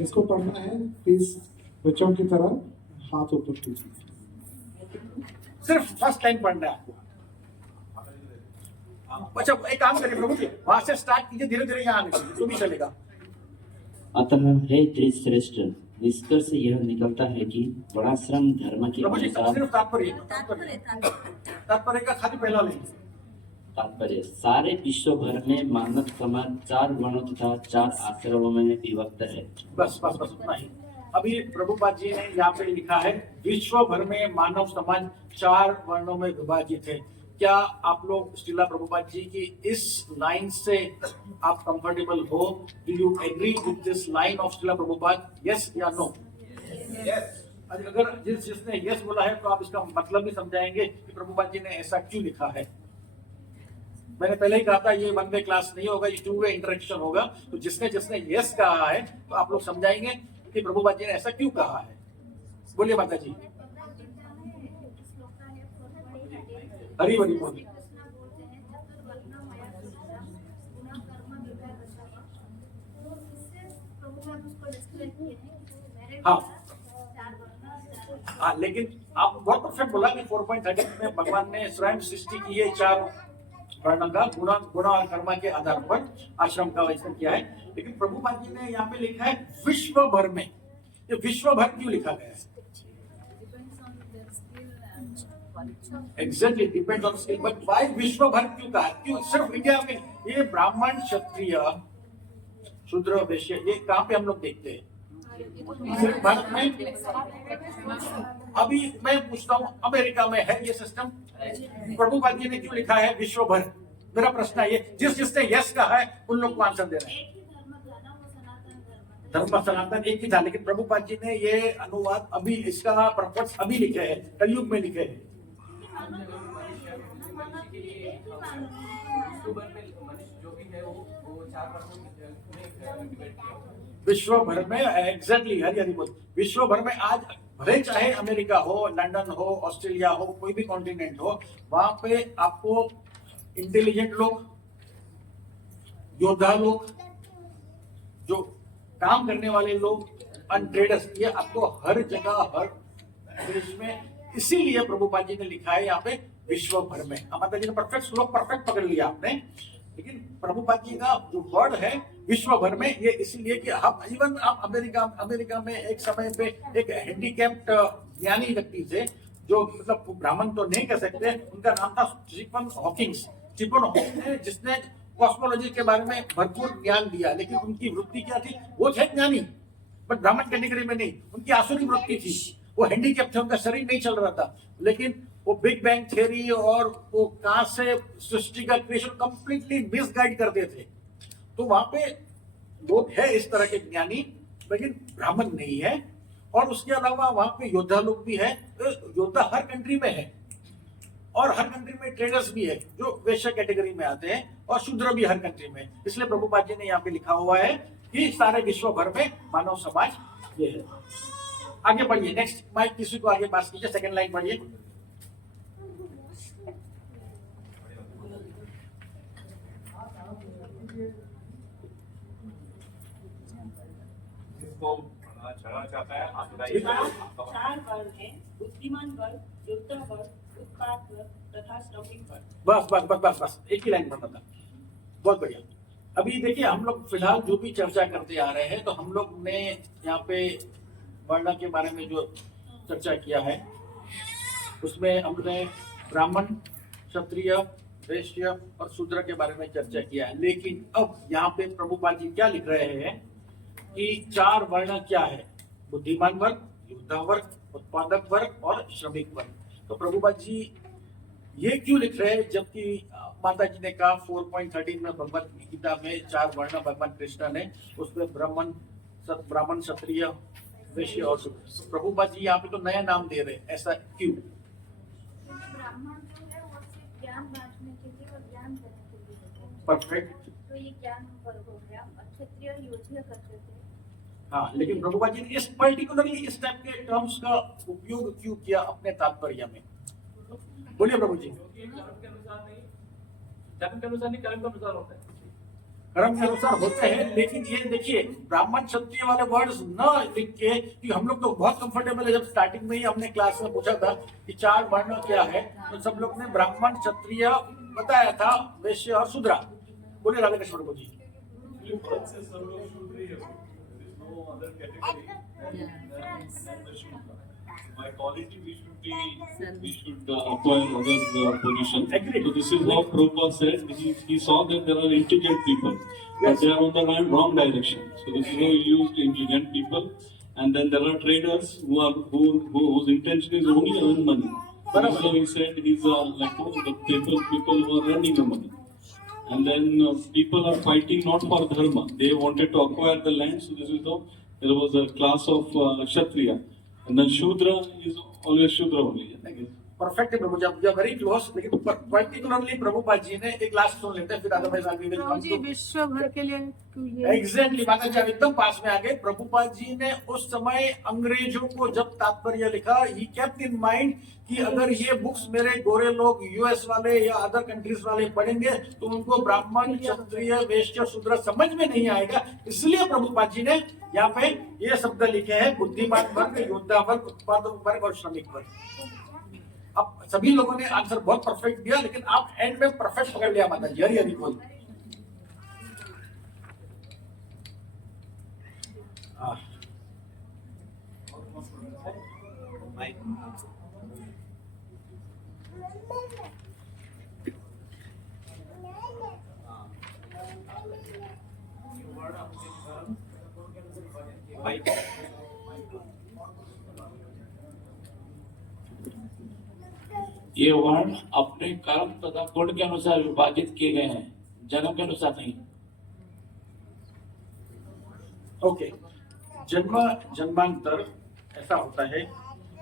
इसको पढ़ना है। प्लीज बच्चों की तरह हाथ ऊपर कीजिए, सिर्फ फर्स्ट लाइन पढ़ना है आपको। अच्छा एक काम करिए प्रभु जी, वहां से स्टार्ट कीजिए, धीरे धीरे यहाँ आने दीजिए, तो भी चलेगा। अतः हे त्रिश्रेष्ठ, निष्कर्ष यह निकलता है कि वर्णाश्रम धर्म के प्रभु जी अनुसार सिर्फ तात्पर्य का खाली पहला लेंगे। तात्पर्य सारे विश्व भर में मानव समाज 4 वर्णों तथा 4 आश्रमों में विभक्त है। बस बस बस उतना ही। अभी प्रभुपाद जी ने यहाँ पे लिखा है विश्व भर में मानव समाज 4 वर्णों में विभाजित है। क्या आप लोग श्रीला प्रभुपाद जी की इस लाइन से आप कंफर्टेबल हो? Do you agree with this line of Shrila Prabhupada? Yes या नो? अगर जिसने यस बोला है तो आप इसका मतलब भी समझाएंगे कि प्रभुपाद जी ने ऐसा क्यों लिखा है। मैंने पहले ही कहा था ये वन वे क्लास नहीं होगा, ये 2 वे इंटरेक्शन होगा। तो जिसने जिसने यस कहा है तो आप लोग समझाएंगे कि प्रभुपाद जी ने ऐसा क्यों कहा है। बोलिए माता जी। हरी हरी बोलिए। हाँ लेकिन आप बहुत परफेक्ट बोला कि 4.30 में भगवान ने स्वयं सृष्टि की है 4 वर्ण का गुण और कर्म के आधार पर आश्रम का वैसा किया है। लेकिन प्रभुपाद जी ने यहाँ पे लिखा है विश्व भर में। ये विश्व भर क्यों लिखा गया है? Exactly depend on skill, but why विश्व भर क्यों कहा? क्यों सिर्फ इंडिया में? ये ब्राह्मण क्षत्रिय शूद्र वैश्य ये कहाँ पे हम लोग देखते हैं? सिर्फ भारत में? अभी मैं पूछता हूँ अमेरिका में है ये सिस्टम? प्रभुपाद जी ने क्यों लिखा है विश्व भर? मेरा प्रश्न है ये, जिसने यस कहा है उन लोग को आंसर दे रहे हैं। धर्म सनातन एक ही था, लेकिन प्रभुपाद जी ने ये अनुवाद अभी इसका प्रपक्ष अभी लिखे हैं, कलयुग में लिखे हैं। विश्व भर में एग्जैक्टली हरी हरी बोल। विश्व भर में आज भले चाहे अमेरिका हो, लंदन हो, ऑस्ट्रेलिया हो, कोई भी कॉन्टिनेंट हो, वहां पे आपको इंटेलिजेंट लोग, योद्धा लोग, जो काम करने वाले लोग, ट्रेडर्स, ये आपको हर जगह हर देश में। इसीलिए प्रभुपाद जी ने लिखा है यहाँ पे विश्व भर में। माता जी ने परफेक्ट श्लोक परफेक्ट पकड़ लिया आपने, लेकिन प्रभुपाद जी का जो वर्ड है विश्व भर में, ये इसीलिए कि हम इवन आप अमेरिका में एक समय पे एक हैंडीकैप्ड ज्ञानी व्यक्ति थे, जो मतलब ब्राह्मण तो नहीं कह सकते, उनका नाम था स्टीफन हॉकिंग, जिसने कॉस्मोलॉजी के बारे में भरपूर ज्ञान दिया, लेकिन उनकी वृत्ति क्या थी? वो थे ज्ञानी बट ब्राह्मण कैटेगरी में नहीं, उनकी आसुरी वृत्ति थी। वो हैंडीकैप थे, उनका शरीर नहीं चल रहा था, लेकिन वो बिग बैंग थ्योरी और वो कहां से सृष्टि का क्रिएशन कंप्लीटली मिसगाइड करते थे। तो वहां पे लोग है इस तरह के ज्ञानी, लेकिन ब्राह्मण नहीं है। और उसके अलावा वहां पे योद्धा लोग भी है, योद्धा हर कंट्री में है, और हर कंट्री में ट्रेडर्स भी है जो वैश्य कैटेगरी में आते हैं, और शूद्र भी हर कंट्री में। इसलिए प्रभुपाद जी ने यहाँ पे लिखा हुआ है कि सारे विश्व भर में मानव समाज ये है। आगे बढ़िए, नेक्स्ट माइक किसी को आगे पास कीजिए, सेकंड लाइन पढ़िए। इसको चढ़ना चाहता है आप बताइए। चार वर्ग हैं: बुद्धिमान वर्ग, योद्धा वर्ग, उत्पाद वर्ग तथा श्रमिक वर्ग। बस बस बस बस बस एक ही लाइन पढ़ना था, बहुत बढ़िया। अभी देखिए, हम लोग फिलहाल जो भी चर्चा करते आ रहे हैं, तो हम लोग ने यहाँ पे वर्ण के बारे में जो चर्चा किया है, उसमें हमने ब्राह्मण, क्षत्रिय, वैश्य और शूद्र के बारे में चर्चा किया है। लेकिन अब यहाँ पे प्रभुपाद जी क्या लिख रहे हैं कि चार वर्ण क्या है: बुद्धिमान वर्ग, योद्धा वर्ग, उत्पादक वर्ग और श्रमिक वर्ग। तो प्रभुपाद जी ये क्यों लिख रहे हैं, जबकि माता जी ने कहा 4.13 में भगवत गीता में चार वर्ण भगवान कृष्ण ने, उसमें ब्राह्मण, क्षत्रिय, वैश्य और शूद्र। प्रभुपाद जी यहाँ पे तो नया नाम दे रहे हैं, ऐसा क्यों? ब्राह्मण जो है वो सिर्फ ज्ञान बांटने के लिए और ज्ञान देने के लिए होता है। परफेक्ट। तो ये ज्ञान वर्ग हो गया। और क्षत्रिय योद्धा करते थे। हाँ, लेकिन प्रभुपाद जी ने इस पर्टिकुलरली इस टाइप के टर्म्स का उपयोग क्यों किया अपने तात्पर्य में? बोलिए प्रभु जी। धर्म के अनुसार नहीं, कर्म के अनुसार होता है। कर्म के अनुसार होते हैं, लेकिन ये देखिए, ब्राह्मण क्षत्रिय वाले वर्ड्स न लिख के, कि हम लोग तो बहुत कंफर्टेबल है। जब स्टार्टिंग में ही हमने क्लास में पूछा था कि चार वर्ण क्या है, तो सब लोग ने ब्राह्मण, क्षत्रिय बताया था, वैश्य और शूद्र। बोलिए राधा कृष्ण प्रभु जी। By quality, we should acquire other position. Agreed. So this is what Prabhupada said. He saw that there are intelligent people, but they are on the wrong direction. So this is how he used intelligent people, and then there are traders whose intention is only to earn money. So he said he's like the people who are earning the money. And then people are fighting not for dharma. They wanted to acquire the land. So this is how there was a class of Kshatriya. And then Shudra is always Shudra only. Perfect है प्रभु जी, आप very close. लेकिन particularly Prabhupada ji ने एक last सुन लेते हैं, फिर otherwise आगे जी विश्व भर के लिए एग्जैक्टली माता जी आप एकदम पास में आ गए। प्रभुपाद जी ने उस समय अंग्रेजों को जब तात्पर्य लिखा, ही केप्ट इन माइंड कि अगर ये बुक्स मेरे गोरे लोग, यूएस वाले या अदर कंट्रीज वाले पढ़ेंगे तो उनको ब्राह्मण, क्षत्रिय, वैश्य, शूद्र समझ में नहीं आएगा। इसलिए प्रभुपाद जी ने यहाँ पे ये शब्द लिखे हैं: बुद्धिमान वर्ग, योद्धा वर्ग, उत्पादक वर्ग और श्रमिक वर्ग। अब सभी लोगों ने आंसर बहुत परफेक्ट दिया, लेकिन आप एंड में परफेक्ट पकड़ लिया माता जी। हरी हरी बोल। ये वर्ण अपने कर्म तथा गुण के अनुसार विभाजित किए गए हैं, जन्म के अनुसार नहीं। ओके, जन्मांतर ऐसा होता है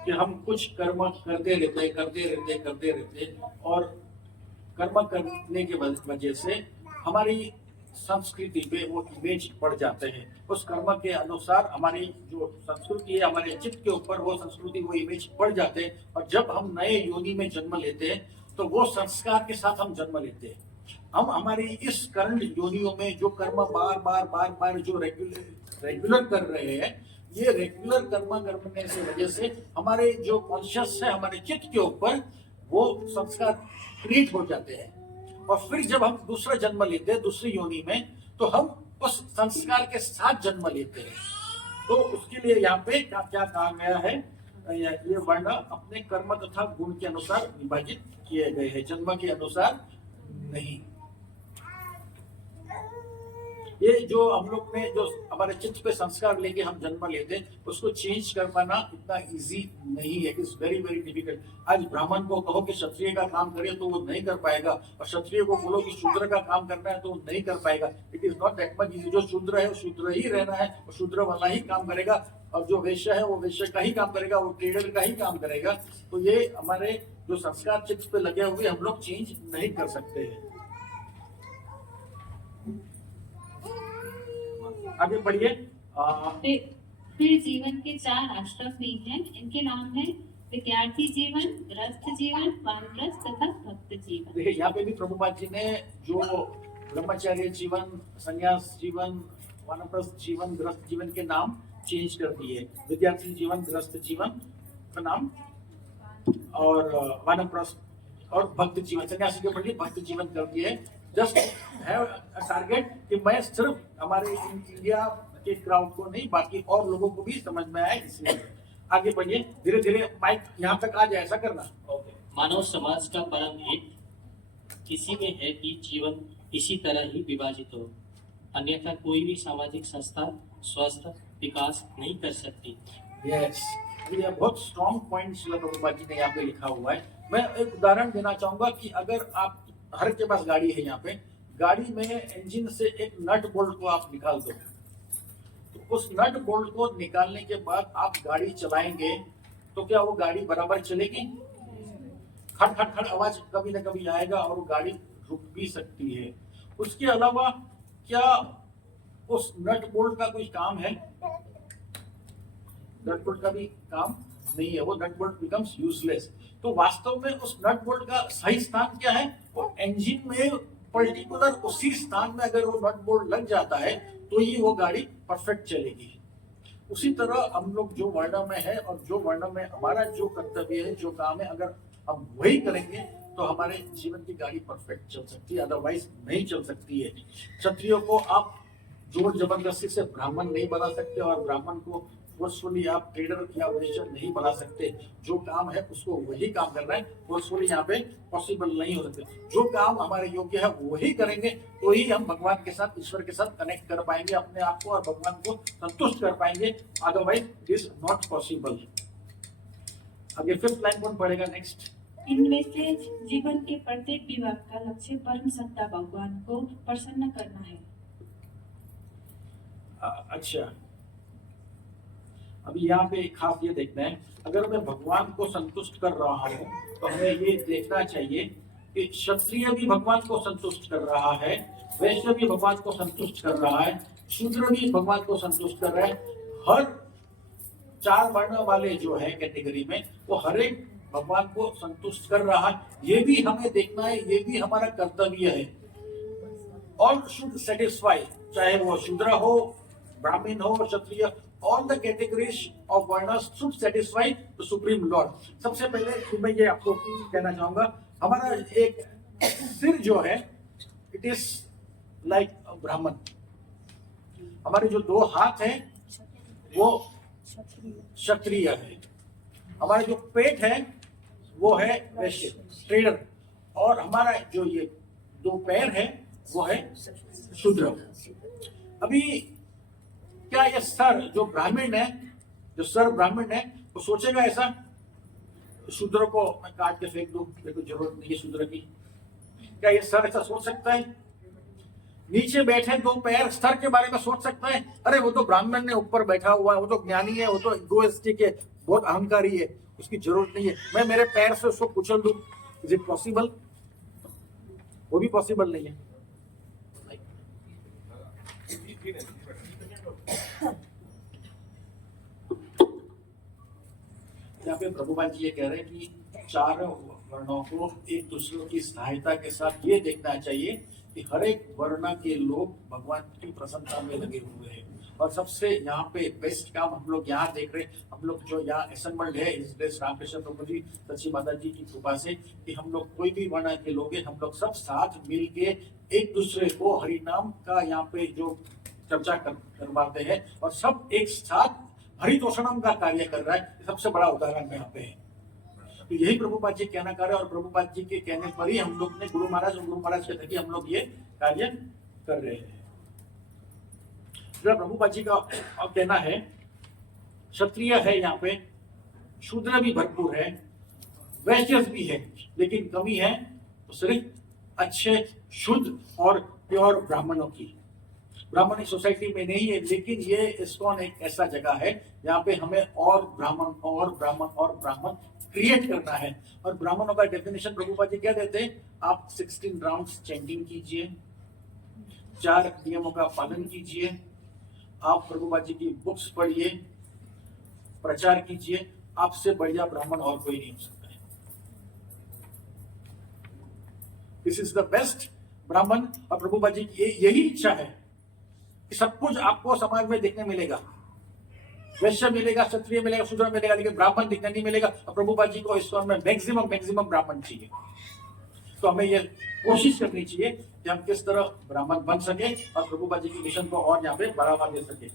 कि हम कुछ कर्म करते रहते और कर्म करने के वजह से हमारी संस्कृति पे वो इमेज पड़ जाते हैं। उस कर्म के अनुसार हमारी जो संस्कृति है, हमारे चित्त के ऊपर वो संस्कृति, वो इमेज पड़ जाते हैं। और जब हम नए योनि में जन्म लेते हैं तो वो संस्कार के साथ हम जन्म लेते हैं। हम हमारी इस करंट योनियों में जो कर्म बार जो रेगुलर कर रहे हैं, ये रेगुलर कर्म करने से वजह से हमारे जो कॉन्शियस है, हमारे चित्त के ऊपर वो संस्कार क्रिएट हो जाते हैं। और फिर जब हम दूसरा जन्म लेते हैं दूसरी योनि में, तो हम उस संस्कार के साथ जन्म लेते हैं। तो उसके लिए यहाँ पे क्या कहा गया है, ये वर्ण अपने कर्म तथा गुण के अनुसार विभाजित किए गए हैं, जन्म के अनुसार नहीं। ये जो हम लोग ने जो हमारे चित्त पे संस्कार लेके हम जन्म लेते हैं उसको चेंज कर पाना इतना इजी नहीं है, इट्स वेरी वेरी डिफिकल्ट। आज ब्राह्मण को कहो कि क्षत्रिय का काम करे तो वो नहीं कर पाएगा, और क्षत्रिय को बोलो कि शूद्र का काम करना है तो वो नहीं कर पाएगा। It is not that much easy. जो शूद्र है वो शूद्र ही रहना है, और शूद्र वाला ही काम करेगा, और जो वैश्य है वो वैश्य का ही काम करेगा, वो ट्रेडर का ही काम करेगा। तो ये हमारे जो संस्कार चित्त पे लगे हुए हम लोग चेंज नहीं कर सकते हैं। आगे बढ़िए। फिर जीवन के 4 आश्रम भी हैं। इनके नाम है विद्यार्थी जीवन, गृहस्थ जीवन, वानप्रस्थ तथा भक्त जीवन। देखिए यहाँ पे भी प्रभुपाद जी ने जो ब्रह्मचर्य जीवन, संन्यास जीवन, वानप्रस्थ जीवन, गृहस्थ जीवन के नाम चेंज कर दिए। विद्यार्थी जीवन, गृहस्थ जीवन का नाम, और वानप्रस्थ और भक्त जीवन, सन्यासी के ऊपर भक्त जीवन कर दिए। जस्ट हैव अ टारगेट कि मैं सिर्फ हमारे इंडिया के क्राउड को नहीं, बाकी और लोगों को भी समझ में आए, इसलिए आगे बढ़िए। धीरे धीरे माइक यहाँ तक आ जाए, ऐसा करना। मानव समाज का परम हित इसी में है कि जीवन इसी तरह ही विभाजित हो, अन्यथा कोई भी सामाजिक संस्था स्वस्थ विकास नहीं कर सकती। यस, ये बहुत स्ट्रॉन्ग पॉइंट प्रभुपाद जी ने यहाँ पे लिखा हुआ है। मैं एक उदाहरण देना चाहूंगा कि अगर आप, हर के पास गाड़ी है, यहाँ पे गाड़ी में इंजन से एक नट बोल्ट को आप निकाल दो, तो उस नट बोल्ट को निकालने के बाद आप गाड़ी चलाएंगे तो क्या वो गाड़ी बराबर चलेगी? खट खट खट आवाज कभी ना कभी आएगा और वो गाड़ी रुक भी सकती है। उसके अलावा क्या उस नट बोल्ट का कोई काम है? नट बोल्ट का भी काम नहीं है, वो नट बोल्ट बिकम्स यूजलेस। तो वास्तव में उस नट बोल्ट का सही स्थान क्या है? वो इंजन में पर्टिकुलर उसी स्थान में अगर वो नट बोल्ट लग जाता है तो ही वो गाड़ी परफेक्ट चलेगी। उसी तरह हम लोग जो वर्ण में है और जो वर्ण में हमारा जो कर्तव्य है, जो काम है, अगर हम वही करेंगे तो हमारे जीवन की गाड़ी परफेक्ट चल सकती है, अदरवाइज नहीं चल सकती है। क्षत्रियो को आप जोर जबरदस्ती से ब्राह्मण नहीं बना सकते, और ब्राह्मण को फोर्सफुली आप ट्रेडर या वैश्य नहीं बना सकते। जो काम है उसको वही काम करना है, फोर्सफुली यहाँ पे पॉसिबल नहीं हो सकते। जो काम हमारे योग्य है वही करेंगे तो ही हम भगवान के साथ, ईश्वर के साथ कनेक्ट कर पाएंगे अपने आप को, और भगवान को संतुष्ट कर पाएंगे, otherwise it is not possible. आगे 5th लाइन कौन पढ़ेगा नेक्स्ट? इनमें से जीवन के प्रत्येक विभाग का लक्ष्य परम सत्ता भगवान को प्रसन्न करना है। अच्छा, अभी यहाँ पे खास ये देखना है, अगर मैं भगवान को संतुष्ट कर रहा हूँ तो हमें ये देखना चाहिए कि क्षत्रिय भी भगवान को संतुष्ट कर रहा है, वैश्य भी भगवान को संतुष्ट कर रहा है, शूद्र भी भगवान को संतुष्ट कर रहा है। हर 4 वर्ण वाले जो है कैटेगरी में, वो हर एक भगवान को संतुष्ट कर रहा है। ये भी हमें देखना है, ये भी हमारा कर्तव्य है। ऑल शुड सेटिस्फाई, चाहे वो शूद्र हो, ब्राह्मण हो, क्षत्रिय, all the categories of varnas should satisfy the supreme lord। सबसे पहले मैं ये आपको कहना चाहूंगा, हमारा एक सिर जो है इट इज लाइक ब्राह्मण, हमारे जो 2 हाथ हैं वो क्षत्रिय है, हमारा जो पेट है वो है वैश्य ट्रेडर, और हमारा जो ये 2 पैर है वो है शूद्र। अभी क्या ये सर जो ब्राह्मण है, जो सर ब्राह्मण है, वो सोचेगा ऐसा शूद्र को मैं काट के फेंक दूं, मेरे को जरूरत नहीं है शूद्र की? क्या ये सर ऐसा सोच सकता है? नीचे बैठे 2 पैर सर के बारे में सोच सकता है? अरे वो तो ब्राह्मण ने ऊपर बैठा हुआ है, वो तो ज्ञानी है, वो तो इगोइस्टिक है, बहुत अहंकारी है, उसकी जरूरत नहीं है, मैं मेरे पैर से उसको कुचल दूं। Is it possible? वो भी पॉसिबल नहीं है। यहाँ पे प्रभुपाद जी ये कह रहे हैं कि 4 वर्णों को एक दूसरे की सहायता के साथ ये देखना चाहिए कि हर एक वर्ण के लोग भगवान की प्रसन्नता में लगे हुए हैं। और सबसे यहाँ पे बेस्ट काम हम लोग यहाँ देख रहे हैं, हम लोग जो यहाँ असेंबल्ड है इस देश रामकृष्ण प्रभु जी, सच्ची माता जी की कृपा से, कि हम लोग कोई भी वर्ण के लोग हैं, हम लोग सब साथ मिल के एक दूसरे को हरि नाम का यहाँ पे जो चर्चा करवाते हैं, और सब एक साथ हरितोषणम का कार्य कर रहा है। सबसे बड़ा उदाहरण यहाँ पे है। तो यही प्रभुपाद जी कहना कर रहे हैं, और प्रभुपाद जी के कहने पर ही हम लोग ने गुरु महाराज और गुरु महाराज के थकी हम लोग ये कार्य कर रहे हैं। प्रभुपाद जी का अब कहना है, क्षत्रिय है यहाँ पे, शूद्र भी भरपूर है, वैश्य भी है, लेकिन कमी है तो सिर्फ अच्छे शुद्ध और प्योर ब्राह्मणों की। ब्राह्मणी सोसाइटी में नहीं है, लेकिन ये इस्कॉन एक ऐसा जगह है जहाँ पे हमें और ब्राह्मण क्रिएट करना है। और ब्राह्मणों का डेफिनेशन प्रभुपाद जी क्या देते हैं, आप 16 राउंड्स चैंटिंग कीजिए, 4 नियमों का पालन कीजिए, आप प्रभुपाद जी की बुक्स पढ़िए, प्रचार कीजिए, आपसे बढ़िया ब्राह्मण और कोई नहीं हो सकता है। दिस इज द बेस्ट ब्राह्मण। और प्रभुपाद जी की यही इच्छा है कि सब कुछ आपको समाज में देखने मिलेगा, वैश्य मिलेगा, क्षत्रिय मिलेगा, शूद्र मिलेगा, लेकिन ब्राह्मण दिखने नहीं मिलेगा। और प्रभुपाद जी को इस्कॉन में मैक्सिमम ब्राह्मण चाहिए। तो हमें ये कोशिश करनी चाहिए कि हम किस तरह ब्राह्मण बन सके और प्रभुपाद जी की मिशन को और यहाँ पे बढ़ावा दे सके।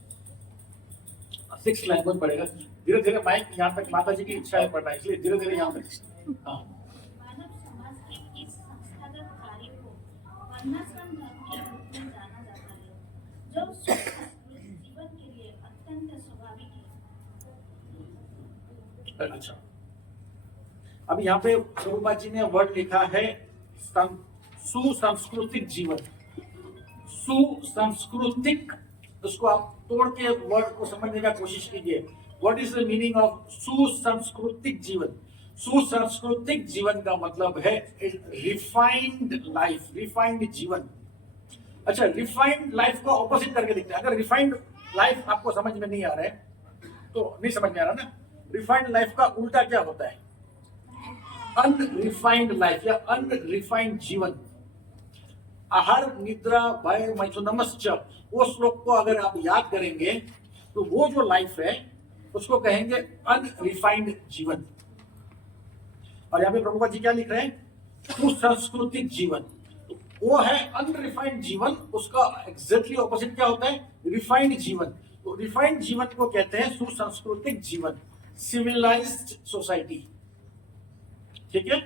6 लैंग्वेज पड़ेगा धीरे धीरे। माइक यहाँ तक माता जी की इच्छा है पढ़ना, इसलिए धीरे धीरे यहाँ तक। हाँ, मानव समाज के इस संस्थागत कार्य को वर्णाश्रम धर्म के रूप में जाना जाता है, जो सुसंस्कृत जीवन के लिए अत्यंत स्वाभाविक है। अच्छा, अब यहाँ पे प्रभुपाद जी ने वर्ड लिखा है सुसंस्कृतिक जीवन। सुसंस्कृतिक, उसको आप तोड़ के वर्ड को समझने का कोशिश कीजिए। What is the meaning of सुसंस्कृतिक जीवन? सुसंस्कृतिक जीवन का मतलब है रिफाइंड लाइफ, रिफाइंड जीवन। अच्छा, रिफाइंड लाइफ को ऑपोजिट करके देखते हैं। अगर रिफाइंड लाइफ आपको समझ में नहीं आ रहा है तो नहीं समझ में आ रहा ना। रिफाइंड लाइफ का उल्टा क्या होता है? अनरिफाइंड लाइफ या अनरिफाइंड जीवन। आहार निद्रा भय मैथुनमश्च, वो श्लोक को अगर आप याद करेंगे तो वो जो लाइफ है उसको कहेंगे अनरिफाइंड जीवन। और यहाँ पे प्रभुपाद जी क्या लिख रहे हैं? सुसंस्कृतिक जीवन। तो वो है अनरिफाइंड जीवन, उसका एग्जैक्टली ऑपोजिट क्या होता है? रिफाइंड जीवन। तो रिफाइंड जीवन को कहते हैं सुसंस्कृतिक जीवन, सिविलाइज्ड सोसाइटी। ठीक है,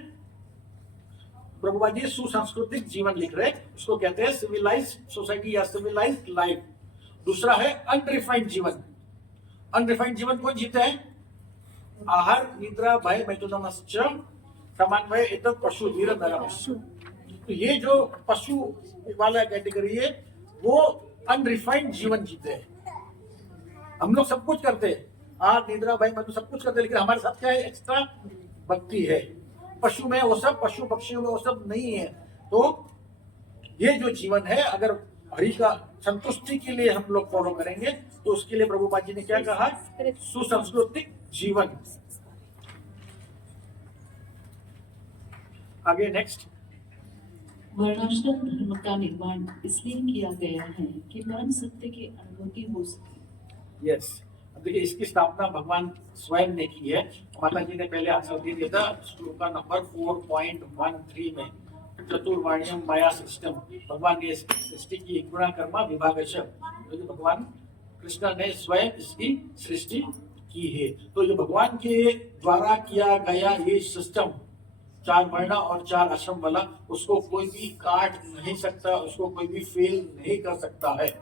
प्रभुपाद जी सुसंस्कृतिक जीवन लिख रहे हैं, उसको कहते हैं सिविलाइज्ड सोसाइटी या सिविलाइज्ड लाइफ। दूसरा है अनरिफाइंड जीवन। अनरिफाइंड जीवन कौन जीते हैं? आहार निद्रा भय मैथुनमश्च समन्वय एतत् पशु धीरधरम। तो ये जो पशु वाला कैटेगरी है वो अनरिफाइंड जीवन जीते हैं। हम लोग सब कुछ करते हैं, आहार निद्रा भय मैथुन सब कुछ करते हैं, लेकिन हमारे साथ क्या है? एक्स्ट्रा भक्ति है। पशु में वो सब, पशु पक्षियों में वो सब नहीं है। तो ये जो जीवन है, अगर हरि का संतुष्टि के लिए हम लोग फॉलो करेंगे तो उसके लिए प्रभुपाद जी ने क्या कहा? सुसंस्कृतिक जीवन। आगे नेक्स्ट। वर्णाश्रम धर्म का निर्माण इसलिए किया गया है कि परम सत्य की अनुभूति हो सके। यस, अब देखिए इसकी स्थापना भगवान स्वयं ने की है। माता जी ने पहले आंसर दे दिया था श्लोक का नंबर 4.13 में, चतुर्वाण्यम माया सिस्टम। भगवान ने सृष्टि की गुणा कर्मा विभागश, तो भगवान कृष्ण ने स्वयं इसकी सृष्टि की है। तो ये भगवान के द्वारा किया गया ये सिस्टम 4 वर्ण और 4 आश्रम वाला, उसको कोई भी काट नहीं सकता, उसको कोई भी फेल नहीं कर सकता है।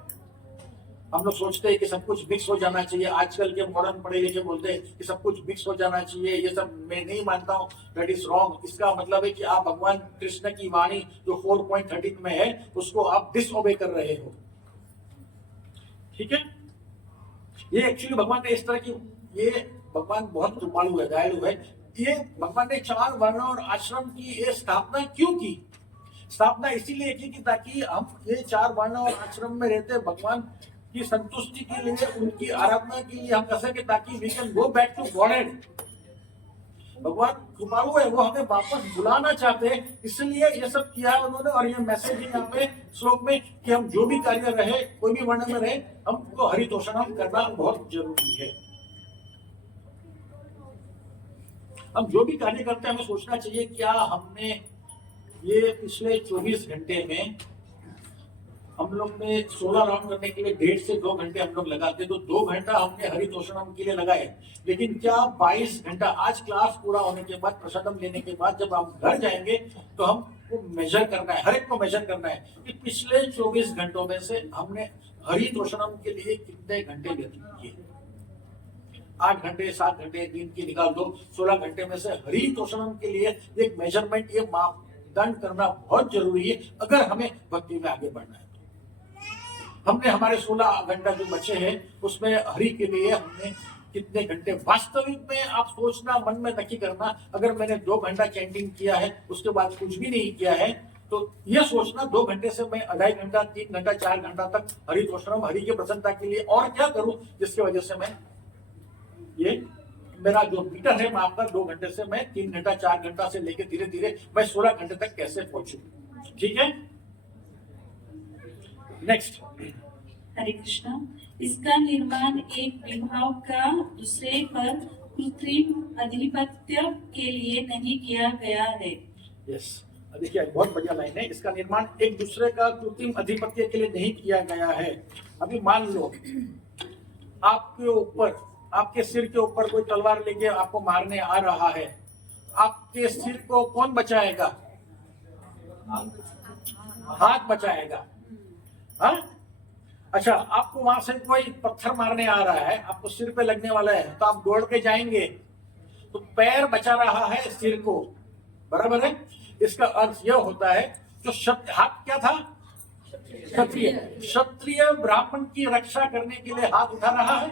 हम लोग सोचते हैं कि सब कुछ मिक्स हो जाना चाहिए। आजकल के मॉडर्न पढ़े लिखे बोलते हैं कि सब कुछ मिक्स हो जाना चाहिए। ये सब मैं नहीं मानता हूँ, दैट इज रॉन्ग। इसका मतलब है कि आप भगवान कृष्ण की वाणी जो 4.13 में है उसको आप डिसओबे कर रहे हो। ठीक है, ये एक्चुअली भगवान ने इस तरह की, ये भगवान बहुत कृपालु है, दयालु है। ये भगवान ने 4 वर्ण और आश्रम की ये स्थापना क्यों की? स्थापना इसीलिए की कि ताकि हम ये 4 वर्ण और आश्रम में रहते भगवान की संतुष्टि के लिए, उनकी आराधना के लिए हम कर सके, ताकि we can go back to God. भगवान कृपालु है, वो हमें वापस बुलाना चाहते हैं, इसलिए ये सब किया है उन्होंने। और ये मैसेज यहाँ पे श्लोक में कि हम जो भी कार्य रहे, कोई भी वर्ण में रहे, हमको हरितोषणम करना बहुत जरूरी है। हम जो भी कार्य करते हैं हमें सोचना चाहिए क्या हमने ये पिछले 24 घंटे में, हम लोग ने 16 राउंड करने के लिए 1.5 से 2 घंटे हम लोग लगाते, तो 2 घंटा हमने हरितोषणम के लिए लगाए। लेकिन क्या 22 घंटा, आज क्लास पूरा होने के बाद, प्रसादम लेने के बाद जब हम घर जाएंगे तो हमको मेजर करना है, हर एक को मेजर करना है कि पिछले 24 घंटों में से हमने हरितोषणम के लिए कितने घंटे व्यतीत किए? 8 घंटे, 7 घंटे, दिन की निकाल दो, 16 घंटे में से हरितोषणम के लिए एक मेजरमेंट, ये मापदंड करना बहुत जरूरी है अगर हमें भक्ति में आगे बढ़ना है। हमने हमारे 16 घंटा जो बचे हैं उसमें हरि के लिए हमने कितने घंटे, वास्तविक में आप सोचना, मन में नक्की करना, अगर मैंने 2 घंटा चैंटिंग किया है उसके बाद कुछ भी नहीं किया है तो ये सोचना 2 घंटे से मैं 2.5 घंटा, 3 घंटा, 4 घंटा तक हरितोषणम, हरि की प्रसन्नता के लिए और क्या करूं जिसकी वजह से मैं ये मेरा जो मीटर है आपका 2 घंटे से मैं 3 घंटा, 4 घंटा से लेके धीरे धीरे मैं 16 घंटे तक कैसे पहुंचू। ठीक है, नेक्स्ट। हरे कृष्णा। इसका निर्माण एक विभाग का दूसरे पर कृत्रिम अधिपत्य के लिए नहीं किया गया है। यस, देखिए बहुत बढ़िया लाइन है। इसका निर्माण एक दूसरे का कृत्रिम अधिपत्य के लिए नहीं किया गया है। अभी मान लो आपके ऊपर, आपके सिर के ऊपर कोई तलवार लेके आपको मारने आ रहा है, आपके सिर को कौन बचाएगा? हाथ बचाएगा। हाँ, अच्छा, आपको वहां से कोई पत्थर मारने आ रहा है, आपको सिर पे लगने वाला है, तो आप दौड़ के जाएंगे, तो पैर बचा रहा है सिर को, बराबर है। इसका अर्थ यह होता है जो हाथ क्या था? क्षत्रिय। क्षत्रिय ब्राह्मण की रक्षा करने के लिए हाथ उठा रहा है।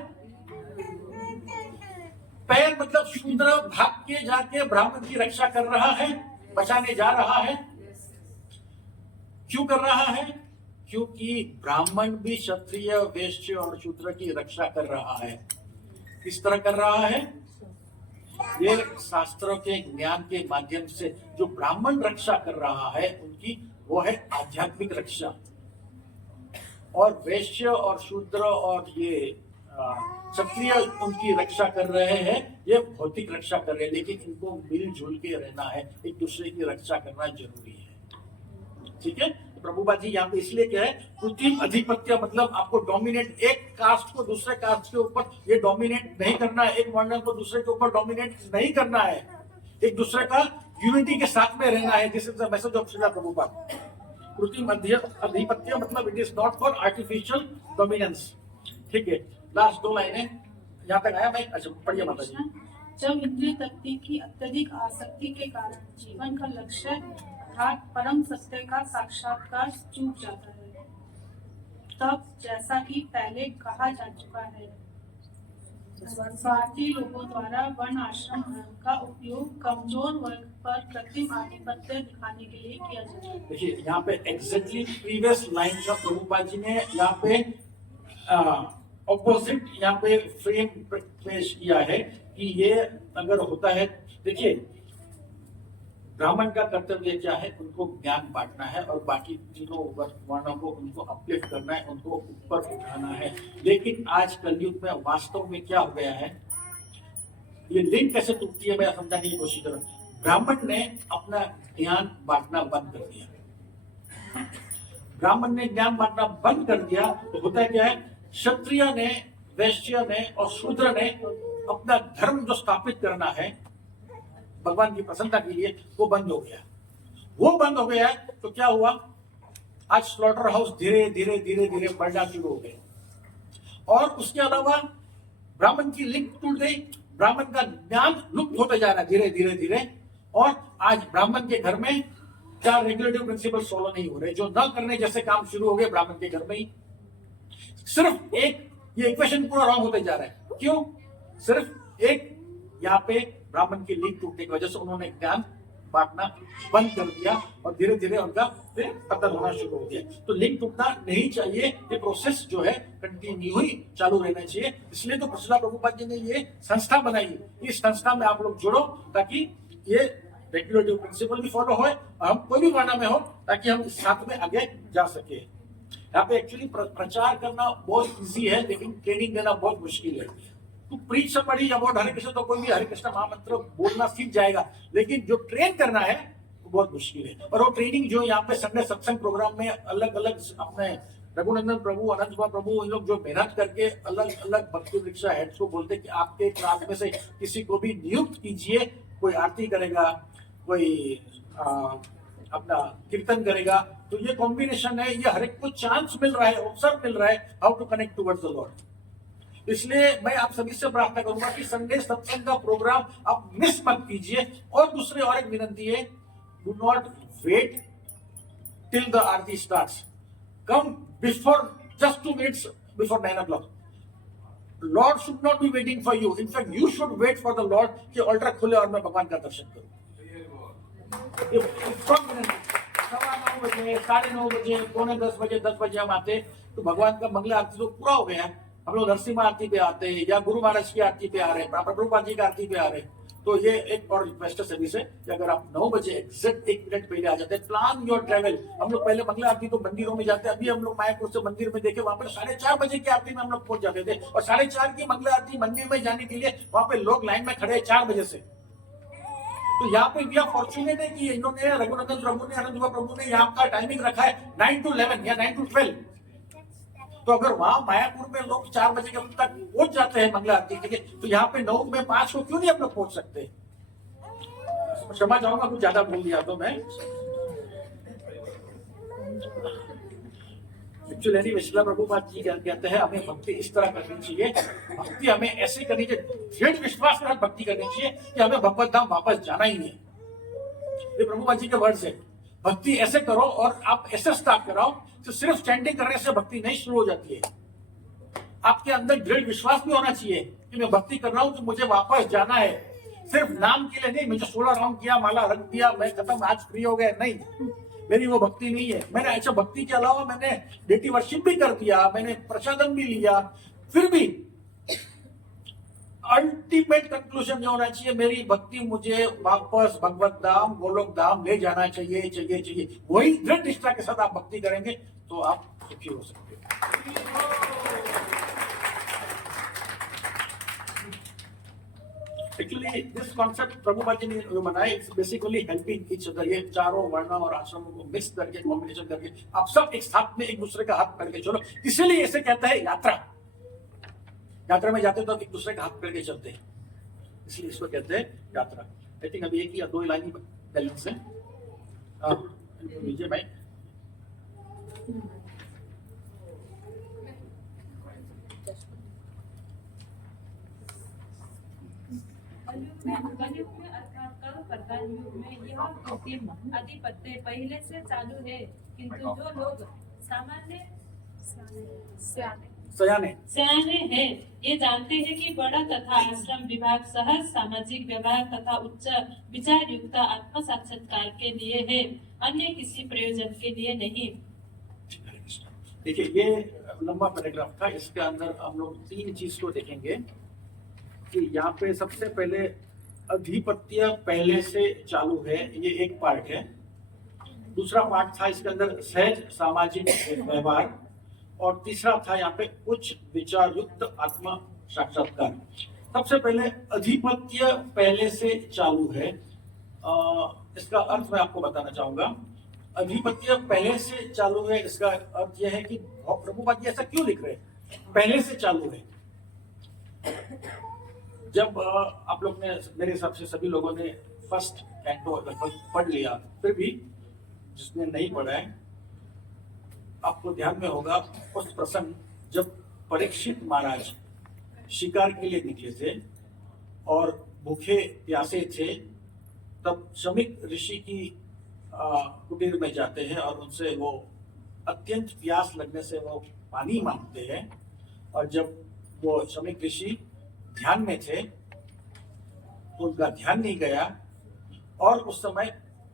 पैर मतलब शूद्र भाग के जाके ब्राह्मण की रक्षा कर रहा है, बचाने जा रहा है। क्यों कर रहा है? क्योंकि ब्राह्मण भी क्षत्रिय, वैश्य और शूद्र की रक्षा कर रहा है। किस तरह कर रहा है? ये शास्त्रों के ज्ञान के माध्यम से जो ब्राह्मण रक्षा कर रहा है उनकी वो है आध्यात्मिक रक्षा, और वैश्य और शूद्र और ये क्षत्रिय उनकी रक्षा कर रहे हैं, ये भौतिक रक्षा कर रहे हैं। लेकिन इनको मिलजुल के रहना है, एक दूसरे की रक्षा करना जरूरी है। ठीक है, प्रभुपाद जी यहाँ पे इसलिए क्या है, कृत्रिम अधिपत्य मतलब आपको डोमिनेट, एक कास्ट को दूसरे कास्ट के ऊपर ये डोमिनेट नहीं करना है, एक वर्ण को दूसरे के ऊपर डोमिनेट नहीं करना है, एक दूसरे का यूनिटी के साथ में रहना है। This is the message of Shrila Prabhupada. कृत्रिम अधिपत्य मतलब it is not for artificial dominance. ठीक है, लास्ट 2 लाइनें यहाँ तक आया मैं। अच्छा, पढ़िए माता जी। जब इंद्रिय तृप्ति की अत्यधिक आसक्ति के कारण जीवन का लक्ष्य अर्थात परम सत्य का साक्षात्कार चूक जाता है, तब जैसा कि पहले कहा जा चुका है, भारतीय लोगों द्वारा वर्ण आश्रम धर्म का उपयोग कमजोर वर्ग पर कृत्रिम आधिपत्य दिखाने के लिए किया जाता है। देखिए यहाँ पे एग्जैक्टली प्रीवियस लाइन का प्रभुपाद जी ने यहाँ पे ऑपोजिट यहाँ पे फ्रेम पेश किया है कि ये अगर होता है, देखिए ब्राह्मण का कर्तव्य क्या है, उनको ज्ञान बांटना है और बाकी तीनों वर्णों को उनको अपलिफ्ट करना है, उनको ऊपर उठाना है। लेकिन आज कलयुग में वास्तव में क्या हो गया है, ये लिंक कैसे टूटती है मैं समझाने की कोशिश कर रहा हूं। ब्राह्मण ने अपना ज्ञान बांटना बंद कर दिया। ब्राह्मण ने ज्ञान बांटना बंद कर दिया तो होता है क्या है, क्षत्रिय ने, वैश्य ने और शूद्र ने अपना धर्म जो स्थापित करना है भगवान की प्रसन्नता के लिए, वो बंद हो गया। वो बंद हो गया तो क्या हुआ, आज स्लॉटर हाउस धीरे धीरे धीरे धीरे बढ़ना शुरू हो गए। और उसके अलावा ब्राह्मण की लिंक टूट गई, ब्राह्मण का ज्ञान लुप्त होते जा रहा है धीरे धीरे धीरे। और आज ब्राह्मण के घर में क्या रेगुलेटिव प्रिंसिपल फॉलो नहीं हो रहे, जो न करने जैसे काम शुरू हो गए ब्राह्मण के घर में ही। सिर्फ एक ये इक्वेशन पूरा रॉन्ग होते जा रहा है। क्यों? सिर्फ एक यहाँ पे ब्राह्मण की लिंक टूटने की वजह से उन्होंने ज्ञान बांटना बंद कर दिया और धीरे धीरे उनका फिर पतन होना शुरू हो गया। तो लिंक टूटना नहीं चाहिए, ये प्रोसेस जो है कंटिन्यू ही चालू रहना चाहिए। इसलिए तो श्रीला प्रभुपाद जी ने ये संस्था बनाई, इस संस्था में आप लोग जुड़ो ताकि ये रेगुलेटिव प्रिंसिपल भी फॉलो होए और हम कोई भी वर्णा में हो ताकि हम इस साथ में आगे जा सके। यहाँ पे एक्चुअली प्रचार करना बहुत इजी है, लेकिन ट्रेनिंग देना बहुत मुश्किल है। तो प्रीच समबडी अबाउट हरे कृष्ण तो कोई भी हरे कृष्ण महामंत्र बोलना सीख जाएगा, लेकिन जो ट्रेन करना है वो बहुत मुश्किल है। और वो ट्रेनिंग जो यहाँ पे संडे सत्संग प्रोग्राम में अलग अलग अपने रघुनंदन प्रभु, अनंत कुमार प्रभु, इन लोग जो मेहनत करके अलग अलग भक्ति वृक्षा हेड्स को बोलते कि आपके क्लास में से किसी को भी नियुक्त कीजिए, कोई आरती करेगा, कोई अपना कीर्तन करेगा। तो ये कॉम्बिनेशन है, ये हर एक को चांस मिल रहा है, अवसर मिल रहा है how to connect towards the Lord. इसलिए मैं आप सभी से प्रार्थना करूंगा कि संडे सत्संग का प्रोग्राम आप मिस मत कीजिए। और दूसरी और एक विनंती है, do not wait till the aarti starts, come before just 2 minutes before 9 o'clock। Lord should not be waiting for you, in fact you should wait for the Lord कि ऑल्टर खुले और मैं भगवान का दर्शन करूं। 9:15 बजे, 9:30 बजे, 9:45 बजे, 10 बजे हम आते तो भगवान का मंगला आरती तो पूरा हो गया। हम लोग नरसिम्हा आरती पे आते हैं या गुरु महाराज की आरती पे आ रहे हैं, प्रभुपाद जी की आरती पे आ रहे हैं। तो ये एक और रिक्वेस्ट है सभी से कि अगर आप 9 बजे एग्जैक्ट 1 मिनट पहले आ जाते हैं, प्लान योर ट्रेवल। हम लोग पहले मंगला आरती तो मंदिरों में जाते हैं, अभी हम लोग मायापुर से मंदिर में देखे वहां पर 4:30 बजे की आरती में हम लोग पहुंच जाते थे, और 4:30 की मंगला आरती मंदिर में जाने के लिए वहां पे लोग लाइन में खड़े हैं 4 बजे से। तो यहाँ पे भी आप फॉर्चुनेट है कि इन्होंने रघुनंदन प्रभु ने, आनंद प्रभु ने यहाँ का टाइमिंग रखा है 9 to 11 या 9 to 12। तो अगर वहां मायापुर में लोग 4 बजे तक पहुंच जाते हैं मंगला आरती के लिए, तो यहाँ पे 9 में 5 को क्यों नहीं हम लोग पहुंच सकते। क्षमा चाहूंगा कुछ ज्यादा बोल दिया तो मैं। एक्चुअली विश्ला प्रभुपाद जी कहते हैं हमें भक्ति इस तरह करनी चाहिए, भक्ति हमें ऐसे करनी चाहिए, दृढ़ विश्वास के साथ भक्ति करनी चाहिए कि हमें भगवत धाम वापस जाना ही है। ये प्रभुपाद जी के वर्ड से भक्ति ऐसे करो और आप ऐसे स्टार्ट कराओ तो सिर्फ स्टैंडिंग करने से भक्ति नहीं शुरू हो जाती है। आपके अंदर दृढ़ विश्वास भी होना चाहिए कि मैं भक्ति कर रहा हूं तो मुझे वापस जाना है। सिर्फ नाम के लिए नहीं, मुझे 16 राउंड किया, माला रख दिया, मैं खत्म, आज फ्री हो गया, नहीं, मेरी वो भक्ति नहीं है। मैंने अच्छा भक्ति के अलावा मैंने डेटी वर्शिप भी कर दिया, मैंने प्रसादम भी लिया, फिर भी अल्टीमेट कंक्लूजन जो होना चाहिए, मेरी भक्ति मुझे वापस भगवत धाम, गोलोक धाम ले जाना चाहिए, चाहिए, चाहिए। वही दृढ़ निष्ठा के साथ आप भक्ति करेंगे तो आप सुखी हो सकते हैं। Actually, this concept Prabhupada ji ने जो बनाया, it's basically helping each other। ये चारों वर्णों और आश्रमों को मिक्स करके, कॉम्बिनेशन करके आप सब एक साथ में एक दूसरे का हाथ करके चलो। इसीलिए इसे कहता है यात्रा। यात्रा में जाते तो एक दूसरे का हाथ करके चलते हैं, इसलिए इसको कहते हैं यात्रा। आई थिंक अभी 1 या 2 लाइन ही बैलेंस है। विजय भाई कलयुग में अर्थात कल प्रधान युग में यह कृत्रिम आधिपत्य पहले से चालू है, किंतु जो लोग सामान्य सयाने हैं ये जानते हैं कि बड़ा तथा आश्रम विभाग सहज सामाजिक व्यवहार तथा उच्च विचार युक्त आत्म साक्षात्कार के लिए है, अन्य किसी प्रयोजन के लिए नहीं। देखिए ये लंबा पैराग्राफ था, इसके अंदर हम लोग 3 चीज को देखेंगे कि यहाँ पे सबसे पहले अधिपत्य पहले से चालू है, ये एक पार्ट है। दूसरा पार्ट था इसके अंदर सहज सामाजिक व्यवहार, और तीसरा था यहाँ पे उच्च विचार युक्त आत्म साक्षात्कार। सबसे पहले अधिपत्य पहले से चालू है, इसका अर्थ मैं आपको बताना चाहूंगा। अधिपत्य पहले से चालू है, इसका अर्थ यह है कि प्रभुपाद जी ऐसा क्यों लिख रहे हैं, पहले से चालू है। जब आप लोग ने, मेरे हिसाब से सभी लोगों ने फर्स्ट कैंटो पढ़ लिया, फिर भी जिसने नहीं पढ़ा है आपको ध्यान में होगा उस प्रसंग जब परीक्षित महाराज शिकार के लिए निकले थे और भूखे प्यासे थे, तब शमीक ऋषि की कुटीर में जाते हैं और उनसे वो अत्यंत प्यास लगने से वो पानी मांगते हैं। और जब वो शमीक ऋषि ध्यान में थे, उनका ध्यान नहीं गया और उस समय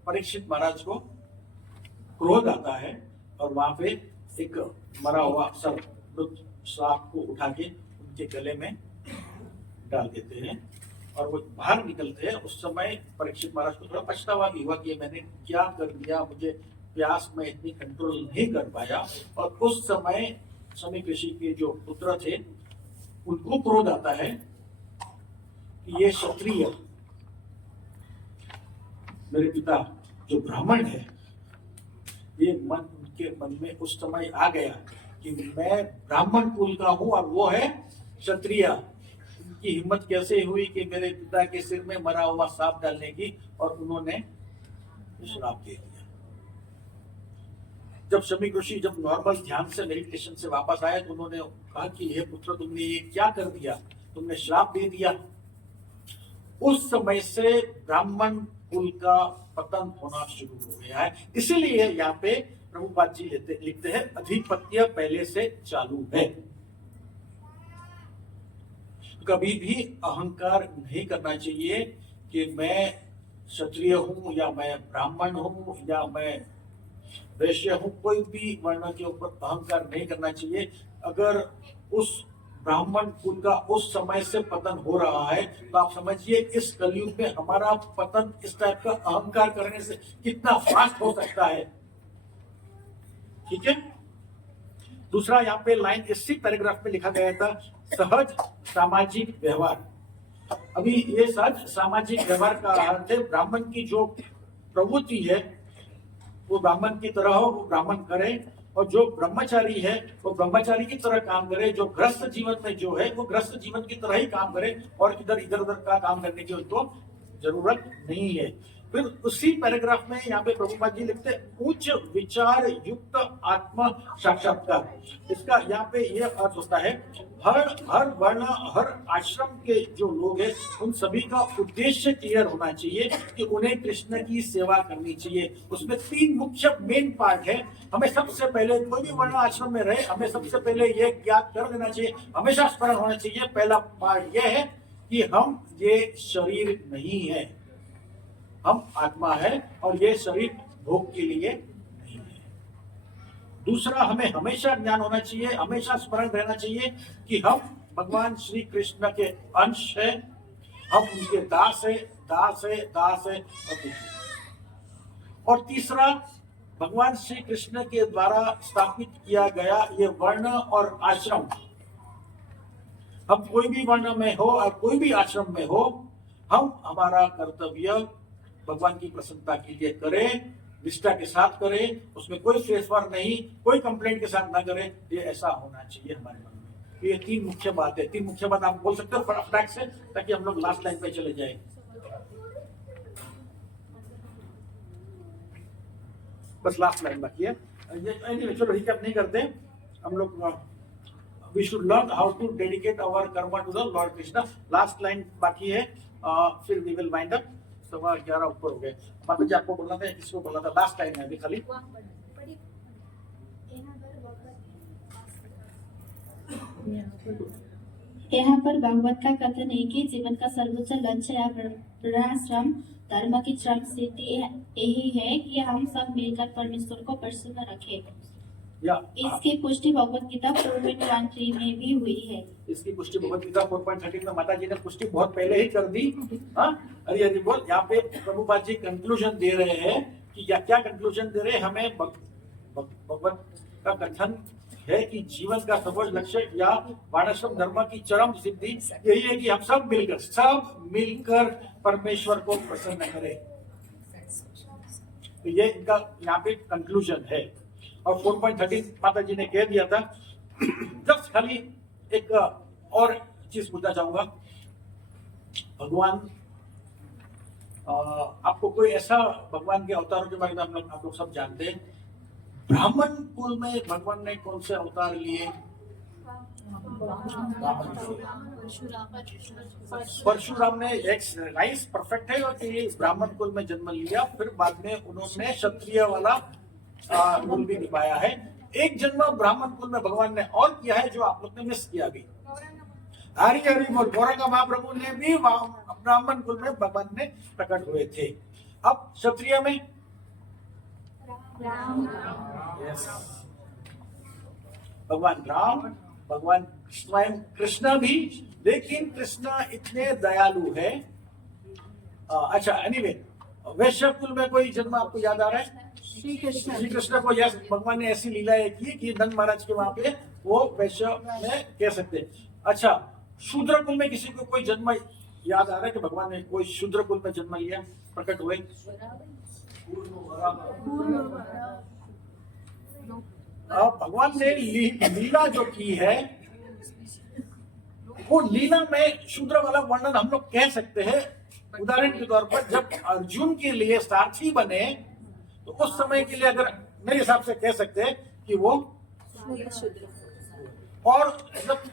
परीक्षित महाराज को क्रोध आता है और वहां पे एक मरा हुआ अफसर सांप को उठा के उनके गले में डाल देते हैं और वो बाहर निकलते हैं। उस समय परीक्षित महाराज को थोड़ा पछतावा भी हुआ कि मैंने क्या कर दिया, मुझे प्यास में इतनी कंट्रोल नहीं कर पाया। और उस समय शमीक ऋषि के जो पुत्र थे उनको क्रोध आता है कि ये क्षत्रिय मेरे पिता जो ब्राह्मण है, ये मन उनके मन में उस समय आ गया कि मैं ब्राह्मण कुल का हूं और वो है क्षत्रिय। उनकी हिम्मत कैसे हुई कि मेरे पिता के सिर में मरा हुआ सांप डालने की, और उन्होंने श्राप दे दिया। जब शमीक ऋषि जब नॉर्मल ध्यान से मेडिटेशन से वापस आए तो उन्होंने कहा कि हे पुत्र, तुमने ये क्या कर दिया, तुमने श्राप दे दिया। उस समय से ब्राह्मण कुल का पतन होना शुरू हो गया है। इसीलिए यहाँ पे प्रभुपाद जी लिखते हैं अधिपत्य पहले से चालू है। कभी भी अहंकार नहीं करना चाहिए कि मैं क्षत्रिय हूं या मैं ब्राह्मण हूं या मैं वैश्य हूं। कोई भी वर्ण के ऊपर अहंकार नहीं करना चाहिए। अगर उस ब्राह्मण कुल का उस समय से पतन हो रहा है तो आप समझिए इस कलयुग में हमारा पतन इस टाइप का अहंकार करने से कितना फास्ट हो सकता है। ठीक है। दूसरा यहाँ पे लाइन इसी पैराग्राफ में लिखा गया था, सहज सामाजिक व्यवहार। अभी ये सहज सामाजिक व्यवहार का अर्थ है ब्राह्मण की जो प्रवृत्ति है वो ब्राह्मण की तरह हो, वो ब्राह्मण करे, और जो ब्रह्मचारी है वो ब्रह्मचारी की तरह काम करे, जो ग्रस्त जीवन में जो है वो ग्रस्त जीवन की तरह ही काम करे और इधर उधर का काम करने की उनको जरूरत नहीं है। फिर उसी पैराग्राफ में यहाँ पे प्रभुपाद जी लिखते हैं उच्च विचार युक्त आत्म साक्षात्कार। इसका यहाँ पे ये अर्थ होता है हर वर्ण हर आश्रम के जो लोग हैं उन सभी का उद्देश्य क्लियर होना चाहिए कि उन्हें कृष्ण की सेवा करनी चाहिए। उसमें 3 मुख्य मेन पार्ट है। हमें सबसे पहले कोई भी वर्ण आश्रम में रहे हमें सबसे पहले ये ज्ञात कर देना चाहिए, हमेशा स्मरण होना चाहिए। पहला पार्ट यह है कि हम ये शरीर नहीं है, हम आत्मा है और ये शरीर भोग के लिए नहीं है। दूसरा, हमें हमेशा ज्ञान होना चाहिए, हमेशा स्मरण रहना चाहिए कि हम भगवान श्री कृष्ण के अंश है, हम उनके दास है। और तीसरा, भगवान श्री कृष्ण के द्वारा स्थापित किया गया ये वर्ण और आश्रम, हम कोई भी वर्ण में हो और कोई भी आश्रम में हो, हम हमारा कर्तव्य भगवान की प्रसन्नता के लिए करें, निष्ठा के साथ करें, उसमें कोई फेरफार नहीं, कोई कंप्लेंट के साथ ना करें। ये ऐसा होना चाहिए हमारे मन में। ये 3 मुख्य बात है। 3 मुख्य बात आप बोल सकते हो फटाफट से, ताकि हम लोग लास्ट लाइन पे चले जाए। बस लास्ट लाइन बाकी है। चलो रिकैप नहीं करते हम लोग। We should learn how to dedicate our karma to the Lord Krishna. Last line बाकी है, फिर वी विल वाइंड अप। 11:15 ऊपर हो गए। माता जी आपको बोलना था, किसको बोलना था? लास्ट टाइम है अभी खाली। यहाँ पर भागवत का कथन है कि जीवन का सर्वोच्च लक्ष्य या वर्णाश्रम धर्म की चरम स्थिति यही है कि हम सब मिलकर परमेश्वर को प्रसन्न रखें। इसकी पुष्टि भगवत गीता 4.13 में भी हुई है। इसकी पुष्टि भगवत गीता 4.13 में माता जी ने पुष्टि बहुत पहले ही कर दी। हरि हरि बोल। यहाँ पे प्रभुपाद जी कंक्लूजन दे रहे हैं कि क्या कंक्लूजन दे रहे हैं हमें? भगवत का कथन है कि जीवन का सर्वोच्च लक्ष्य या वर्णाश्रम धर्म की चरम सिद्धि यही है कि हम सब मिलकर परमेश्वर को प्रसन्न करें। तो ये इनका यहाँ पे कंक्लूजन है। और 4.13 माता जी ने कह दिया था। जस्ट खाली एक और चीज पूछना चाहूंगा, भगवान आपको कोई ऐसा भगवान के अवतारों के बारे में आप लोग सब जानते हैं? ब्राह्मण कुल में भगवान ने कौन से अवतार लिए? परशुराम ने एक नाइस परफेक्ट है कि ब्राह्मण कुल में जन्म लिया, फिर बाद में उन्होंने क्षत्रिय वाला रोल भी निभाया है। एक जन्म ब्राह्मण कुल में भगवान ने और किया है जो आप लोग ने मिस किया भी। हरि हरि बोल। गौरंग महाप्रभु ने भी ब्राह्मण कुल में भगवान ने प्रकट हुए थे। अब क्षत्रिय में भगवान राम, भगवान स्वयं कृष्ण भी, लेकिन कृष्ण इतने दयालु है। अच्छा, एनीवे, वैश्य कुल में कोई जन्म आपको याद आ रहा है? श्री कृष्ण को यस भगवान ने ऐसी लीलाएं की कि नंद महाराज के वहां पे वो वैश्य में कह सकते हैं। अच्छा, शूद्र कुल में किसी को कोई जन्म याद आ रहा है कि भगवान ने कोई शूद्र कुल में जन्म लिया, प्रकट हुए? भगवान ने लीला जो की है वो लीला में शूद्र वाला वर्णन हम लोग कह सकते हैं। उदाहरण के तौर पर जब अर्जुन के लिए सारथी बने तो उस समय के लिए अगर मेरे हिसाब से कह सकते हैं कि वो, और जब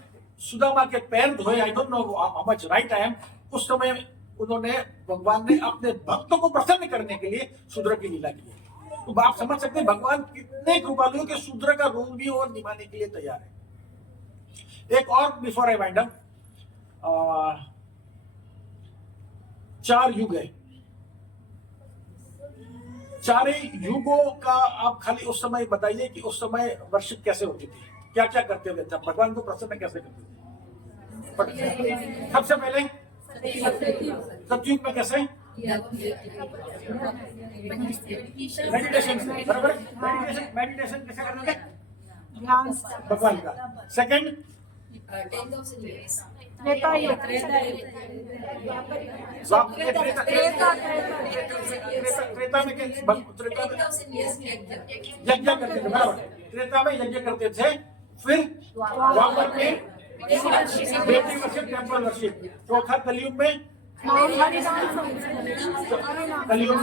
सुदामा के पैर धोए, I don't know how much right I am, उस समय उन्होंने, भगवान ने अपने भक्तों को प्रसन्न करने के लिए शूद्र की लीला की है। तो आप समझ सकते हैं भगवान कितने कृपालु हैं कि शूद्र का रोल भी और निभाने के लिए तैयार है। एक और बिफोर आई वाइंड अप, 4 युग है, चारे युगों का आप खाली उस समय बताइए कि उस समय वर्षिप कैसे होती थी, क्या क्या करते हुए थे, भगवान को प्रसन्न कैसे करते थे। सबसे पहले सतयुग में कैसे, मेडिटेशन, बराबर, मेडिटेशन कैसे करते थे भगवान का। सेकंड, त्रेता में यज्ञ करते थे, बराबर, त्रेता में यज्ञ करते थे। फिर द्वापर में देवी वर्शिप, टेम्पल वर्शिप। चौथा कलयुग में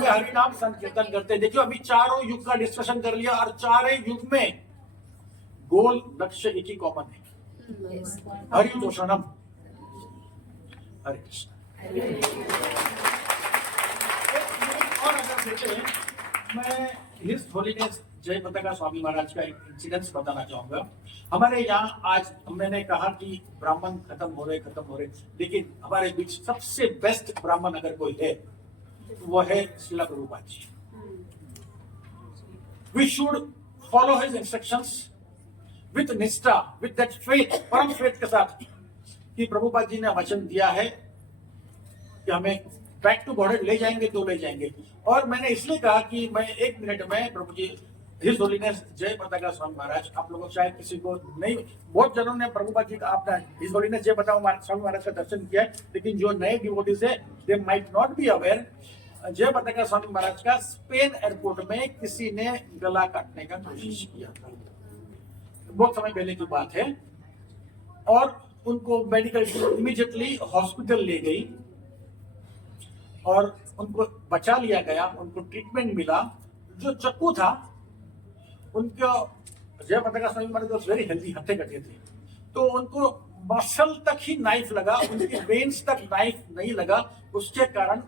हरिनाम संकीर्तन करते। देखियो अभी चारों युग का डिस्कशन कर लिया, और चारों युग में गोल लक्ष्य एक ही कॉमन है, हरितोषणम, हरे कृष्ण। और अगर देखें, मैं हिज होलीनेस जय पताका स्वामी महाराज का एक इंसिडेंस बताना चाहूंगा। हमारे यहाँ आज मैंने कहा कि ब्राह्मण खत्म हो रहे, लेकिन हमारे बीच सबसे बेस्ट ब्राह्मण अगर कोई है तो वो है Srila Prabhupada ji. We should follow his instructions with निष्ठा, विथ दैट फेथ, परम फेथ के साथ, कि प्रभुपाद जी ने वचन दिया है कि हमें बैक टू बॉर्डर ले जाएंगे तो ले जाएंगे। और मैंने इसलिए कहा कि मैं 1 मिनट में प्रभु जी हिज होलीनेस जय पताका स्वामी महाराज, आप लोगों शायद किसी को नहीं, बहुत जनों ने प्रभुपाद जी का आपने हिज होलीनेस जय पताका स्वामी महाराज का दर्शन किया है, लेकिन जो नए डिवोटीज है they might not be aware, जय पताका स्वामी महाराज का स्पेन एयरपोर्ट में किसी ने गला काटने का कोशिश किया था, बहुत समय पहले की बात है। और उनको मेडिकल इमीडिएटली हॉस्पिटल ले गई और उनको बचा लिया गया, उनको ट्रीटमेंट मिला। जो चक्कू था उनको, जय पताका स्वामी महाराज वेरी हेल्दी, हट्टे कट्टे थे, तो उनको मसल तक ही नाइफ लगा, उनकी वेन्स तक नाइफ नहीं लगा। उसके कारण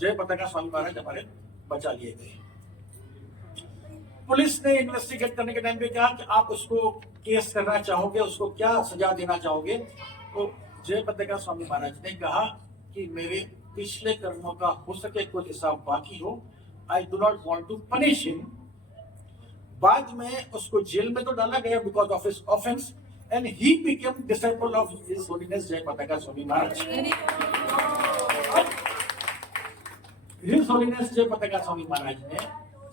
जय पताका स्वामी महाराज हमारे बचा लिए गए। पुलिस ने इन्वेस्टिगेट करने के टाइम पे कहा कि आप उसको केस करना चाहोगे, उसको क्या सजा देना चाहोगे, तो जय पताका स्वामी महाराज ने कहा कि मेरे पिछले कर्मों का हो सके कुछ हिसाब बाकी हो, I do not want to punish him. बाद में उसको जेल में तो डाला गया because of his offence, and he became disciple of his holiness Jay Pataka Swami Maharaj. His holiness Jay Pataka Swami Maharaj ने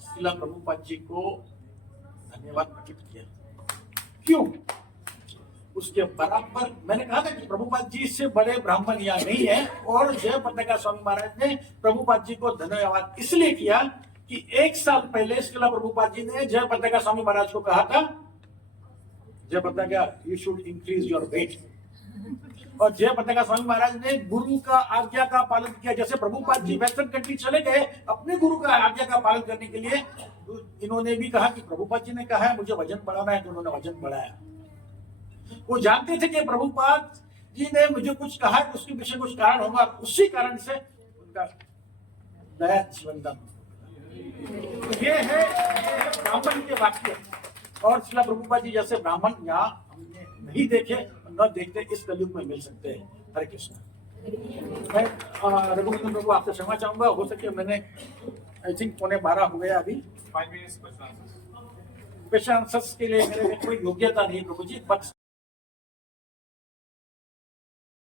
श्रील प्रभुपाद जी को धन्यवाद प्रकट किया। क्यों? उसके बराबर मैंने कहा था कि प्रभुपाद जी से बड़े ब्राह्मण यहाँ नहीं है, और जय पताका स्वामी महाराज ने प्रभुपाद जी को धन्यवाद इसलिए किया कि 1 साल पहले श्रील प्रभुपाद जी ने जय पताका स्वामी महाराज को कहा था, जय पताका you should increase your weight, और जय पताका स्वामी महाराज ने गुरु का आज्ञा का पालन किया। जैसे प्रभुपाद जी वेस्टर्न कंट्री चले गए अपने गुरु का आज्ञा का पालन करने के लिए, तो इन्होंने भी कहा कि प्रभुपाद जी ने कहा है मुझे वजन बढ़ाना है, तो उन्होंने वजन बढ़ाया। वो जानते थे कि प्रभुपाद जी ने मुझे कुछ कहा है, उसके पीछे कुछ कारण होगा, उसी कारण से उनका नया जीवन दान। ये है ब्राह्मण के वाक्य, और श्रील प्रभुपाद जी जैसे ब्राह्मण यहाँ हमने नहीं देखे, न देखते, इस कलयुग में मिल सकते हैं। हरे कृष्ण। मैं रघुनंदन प्रभु आपसे क्षमा चाहूंगा, हो सके मैंने आई थिंक 11:15 हो गया अभी। 5 minutes क्वेश्चन आंसर्स के लिए मेरे में कोई योग्यता नहीं प्रभु जी, बट